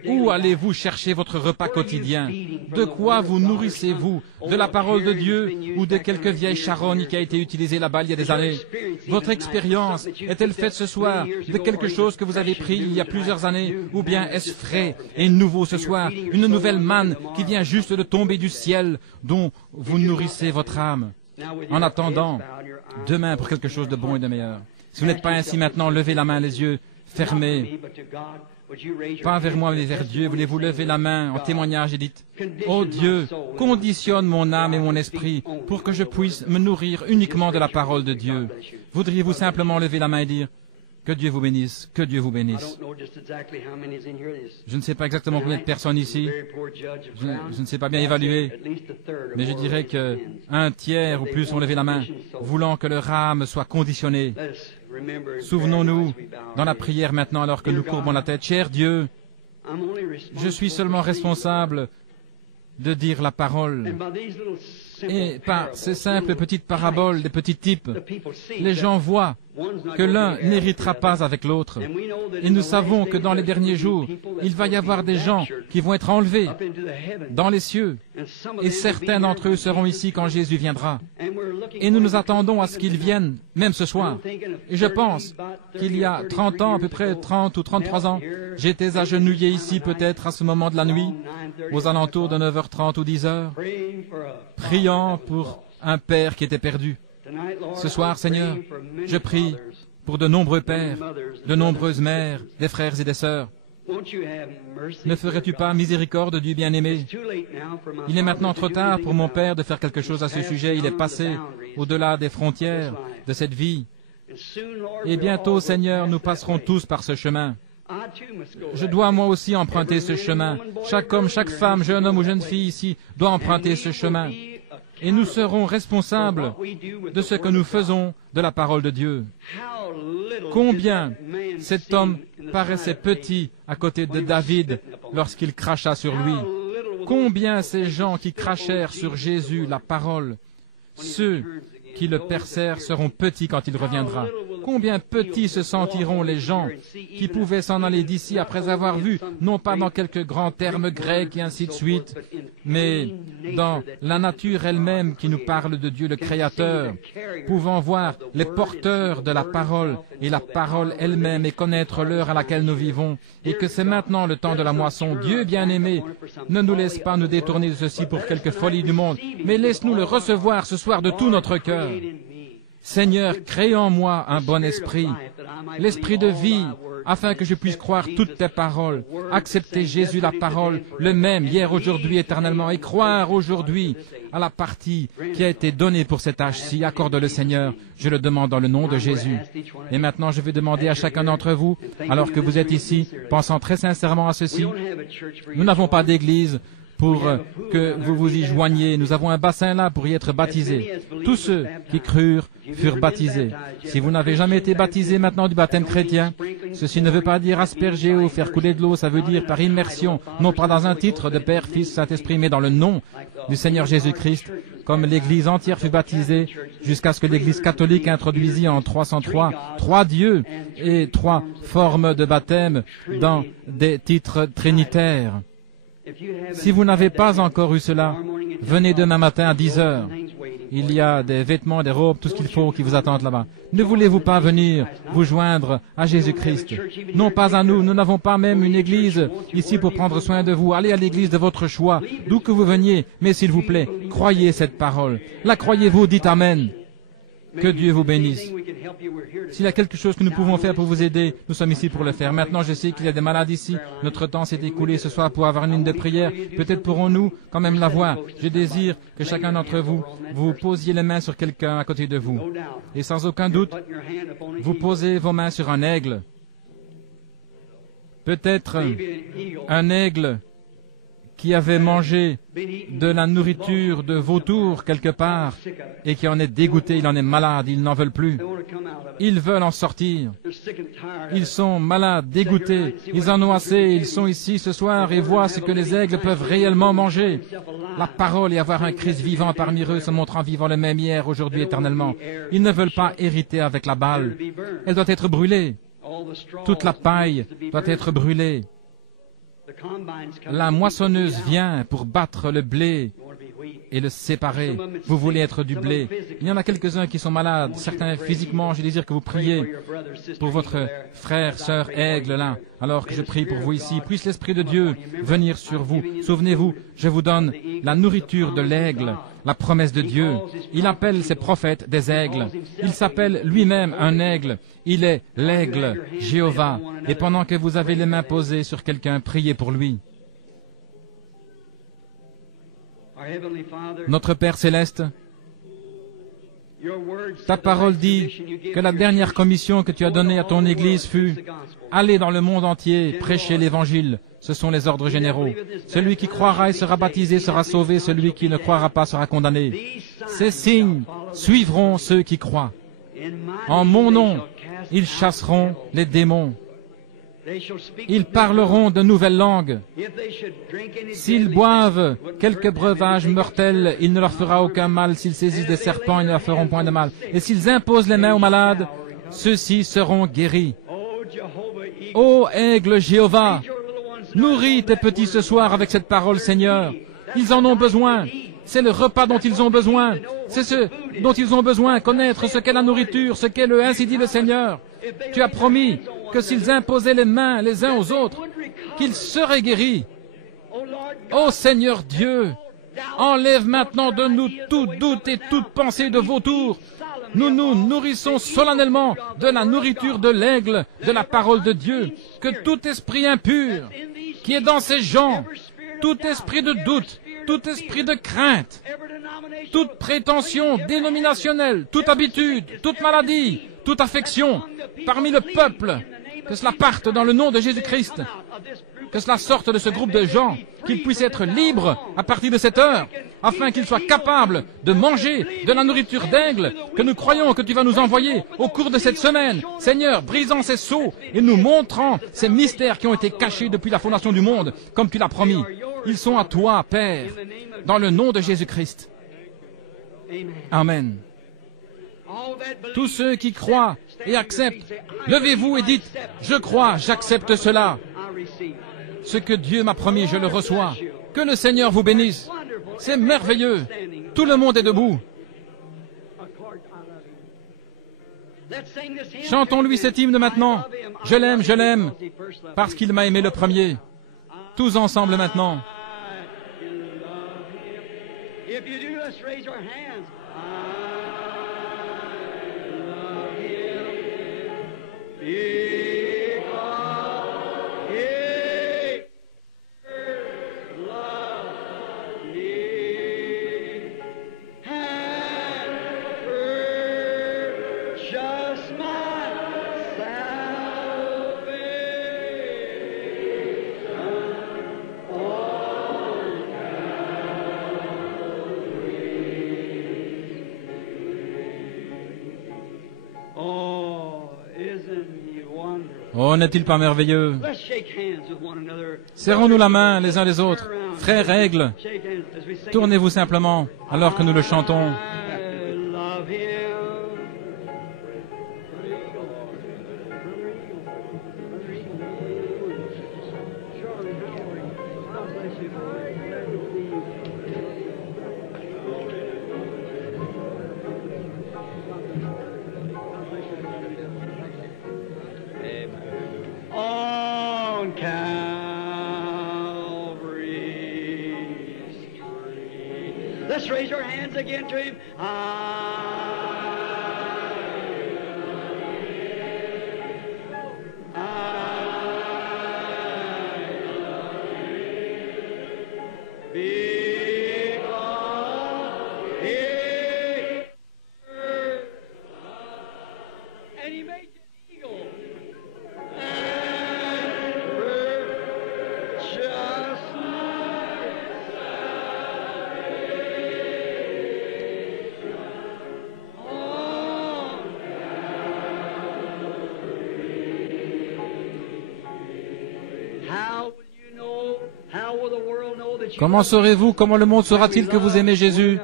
Où allez-vous chercher votre repas quotidien? De quoi vous nourrissez-vous? De la parole de Dieu ou de quelque vieille charogne qui a été utilisée là-bas il y a des années? Votre expérience est-elle faite ce soir de quelque chose que vous avez pris il y a plusieurs années? Ou bien est-ce frais et nouveau ce soir, une nouvelle manne qui vient juste de tomber du ciel dont vous nourrissez votre âme? En attendant, demain pour quelque chose de bon et de meilleur. Si vous n'êtes pas ainsi maintenant, levez la main, les yeux fermés. Pas vers moi, mais vers Dieu. Voulez-vous lever la main en témoignage et dites, « Oh Dieu, conditionne mon âme et mon esprit pour que je puisse me nourrir uniquement de la parole de Dieu. » Voudriez-vous simplement lever la main et dire, « Que Dieu vous bénisse, que Dieu vous bénisse. » Je ne sais pas exactement combien de personnes ici. Je ne sais pas bien évaluer, mais je dirais que un tiers ou plus ont levé la main, voulant que leur âme soit conditionnée. Souvenons-nous, dans la prière maintenant, alors que nous courbons la tête, « Cher Dieu, je suis seulement responsable de dire la parole. » Et par ces simples petites paraboles, des petits types, les gens voient que l'un n'héritera pas avec l'autre. Et nous savons que dans les derniers jours, il va y avoir des gens qui vont être enlevés dans les cieux. Et certains d'entre eux seront ici quand Jésus viendra. Et nous nous attendons à ce qu'ils viennent, même ce soir. Et je pense qu'il y a 30 ans, à peu près 30 ou 33 ans, j'étais agenouillé ici peut-être à ce moment de la nuit, aux alentours de 9h30 ou 10h, priant pour un père qui était perdu. Ce soir, Seigneur, je prie pour de nombreux pères, de nombreuses mères, des frères et des sœurs. Ne ferais-tu pas miséricorde du bien-aimé? Il est maintenant trop tard pour mon père de faire quelque chose à ce sujet. Il est passé au-delà des frontières de cette vie. Et bientôt, Seigneur, nous passerons tous par ce chemin. Je dois moi aussi emprunter ce chemin. Chaque homme, chaque femme, jeune homme ou jeune fille ici doit emprunter ce chemin. Et nous serons responsables de ce que nous faisons de la parole de Dieu. Combien cet homme paraissait petit à côté de David lorsqu'il cracha sur lui. Combien ces gens qui crachèrent sur Jésus, la parole, ceux qui le percèrent seront petits quand il reviendra. Combien petits se sentiront les gens qui pouvaient s'en aller d'ici après avoir vu, non pas dans quelques grands termes grecs et ainsi de suite, mais dans la nature elle-même qui nous parle de Dieu le Créateur, pouvant voir les porteurs de la parole et la parole elle-même et connaître l'heure à laquelle nous vivons, et que c'est maintenant le temps de la moisson. Dieu bien-aimé, ne nous laisse pas nous détourner de ceci pour quelque folie du monde, mais laisse-nous le recevoir ce soir de tout notre cœur. Seigneur, crée en moi un bon esprit, l'esprit de vie, afin que je puisse croire toutes tes paroles, accepter Jésus la parole, le même, hier, aujourd'hui, éternellement, et croire aujourd'hui à la partie qui a été donnée pour cet âge-ci. Accorde-le, Seigneur, je le demande dans le nom de Jésus. Et maintenant, je vais demander à chacun d'entre vous, alors que vous êtes ici, pensant très sincèrement à ceci, nous n'avons pas d'église pour que vous vous y joigniez. Nous avons un bassin là pour y être baptisés. Tous ceux qui crurent furent baptisés. Si vous n'avez jamais été baptisé maintenant du baptême chrétien, ceci ne veut pas dire asperger ou faire couler de l'eau, ça veut dire par immersion, non pas dans un titre de Père, Fils, Saint-Esprit, mais dans le nom du Seigneur Jésus-Christ, comme l'Église entière fut baptisée, jusqu'à ce que l'Église catholique introduisit en 303 3 dieux et 3 formes de baptême dans des titres trinitaires. Si vous n'avez pas encore eu cela, venez demain matin à 10 heures. Il y a des vêtements, des robes, tout ce qu'il faut qui vous attendent là-bas. Ne voulez-vous pas venir vous joindre à Jésus-Christ? Non, pas à nous. Nous n'avons pas même une église ici pour prendre soin de vous. Allez à l'église de votre choix, d'où que vous veniez. Mais s'il vous plaît, croyez cette parole. La croyez-vous? Dites Amen. Que Dieu vous bénisse. S'il y a quelque chose que nous pouvons faire pour vous aider, nous sommes ici pour le faire. Maintenant, je sais qu'il y a des malades ici. Notre temps s'est écoulé ce soir pour avoir une ligne de prière. Peut-être pourrons-nous quand même l'avoir. Je désire que chacun d'entre vous, vous posiez les mains sur quelqu'un à côté de vous. Et sans aucun doute, vous posez vos mains sur un aigle. Peut-être un aigle qui avait mangé de la nourriture de vautour quelque part et qui en est dégoûté, il en est malade, ils n'en veulent plus. Ils veulent en sortir. Ils sont malades, dégoûtés, ils en ont assez, ils sont ici ce soir et voient ce que les aigles peuvent réellement manger. La parole et avoir un Christ vivant parmi eux, se montrant vivant le même hier, aujourd'hui, éternellement. Ils ne veulent pas hériter avec la balle. Elle doit être brûlée. Toute la paille doit être brûlée. La moissonneuse vient pour battre le blé et le séparer. Vous voulez être du blé. Il y en a quelques-uns qui sont malades, certains physiquement. Je désire que vous priez pour votre frère, sœur, aigle là. Alors que je prie pour vous ici, puisse l'Esprit de Dieu venir sur vous. Souvenez-vous, je vous donne la nourriture de l'aigle, la promesse de Dieu. Il appelle ses prophètes des aigles. Il s'appelle lui-même un aigle. Il est l'aigle, Jéhovah. Et pendant que vous avez les mains posées sur quelqu'un, priez pour lui. Notre Père céleste, ta parole dit que la dernière commission que tu as donnée à ton Église fut « Allez dans le monde entier, prêcher l'Évangile ». Ce sont les ordres généraux. Celui qui croira et sera baptisé sera sauvé, celui qui ne croira pas sera condamné. Ces signes suivront ceux qui croient. En mon nom, ils chasseront les démons. Ils parleront de nouvelles langues. S'ils boivent quelques breuvages mortels, il ne leur fera aucun mal. S'ils saisissent des serpents, ils ne leur feront point de mal. Et s'ils imposent les mains aux malades, ceux-ci seront guéris. Ô aigle Jéhovah, nourris tes petits ce soir avec cette parole, Seigneur. Ils en ont besoin. C'est le repas dont ils ont besoin. C'est ce dont ils ont besoin, connaître ce qu'est la nourriture, ce qu'est le ainsi dit le Seigneur. Tu as promis que s'ils imposaient les mains les uns aux autres, qu'ils seraient guéris. Ô Seigneur Dieu, enlève maintenant de nous tout doute et toute pensée de vautour. nous nous nourrissons solennellement de la nourriture de l'aigle, de la parole de Dieu, que tout esprit impur qui est dans ces gens, tout esprit de doute, tout esprit de crainte, toute prétention dénominationnelle, toute habitude, toute maladie, toute affection parmi le peuple, que cela parte dans le nom de Jésus-Christ, que cela sorte de ce groupe de gens, qu'ils puissent être libres à partir de cette heure, afin qu'ils soient capables de manger de la nourriture d'aigle que nous croyons que tu vas nous envoyer au cours de cette semaine. Seigneur, brisant ces sceaux et nous montrant ces mystères qui ont été cachés depuis la fondation du monde, comme tu l'as promis. Ils sont à toi, Père, dans le nom de Jésus-Christ. Amen. Tous ceux qui croient et acceptent, levez-vous et dites, je crois, j'accepte cela. Ce que Dieu m'a promis, je le reçois. Que le Seigneur vous bénisse. C'est merveilleux. Tout le monde est debout. Chantons-lui cet hymne maintenant. Je l'aime, parce qu'il m'a aimé le premier. Tous ensemble maintenant. Oh, n'est-il pas merveilleux? Serrons-nous la main les uns les autres. Frères Aigle, tournez-vous simplement alors que nous le chantons. Let's raise our hands again to him. And he made the eagle. Comment saurez-vous, comment le monde saura-t-il que vous aimez Jésus?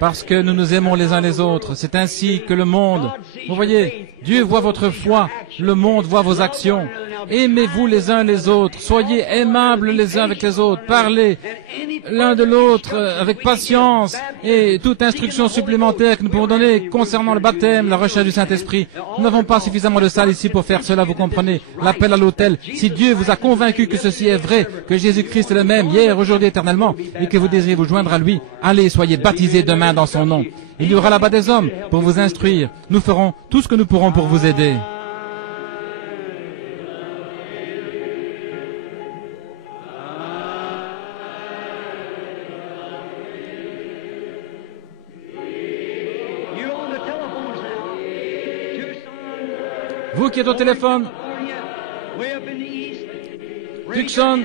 Parce que nous nous aimons les uns les autres. C'est ainsi que le monde... Vous voyez, Dieu voit votre foi, le monde voit vos actions. Aimez-vous les uns les autres, soyez aimables les uns avec les autres, parlez l'un de l'autre avec patience et toute instruction supplémentaire que nous pouvons donner concernant le baptême, la recherche du Saint-Esprit. Nous n'avons pas suffisamment de salle ici pour faire cela, vous comprenez. L'appel à l'autel. Si Dieu vous a convaincu que ceci est vrai, que Jésus-Christ est le même hier, aujourd'hui, éternellement, et que vous désirez vous joindre à lui, allez, soyez baptisés demain dans son nom. Il y aura là-bas des hommes pour vous instruire. Nous ferons tout ce que nous pourrons pour vous aider. Vous qui êtes au téléphone, Tucson,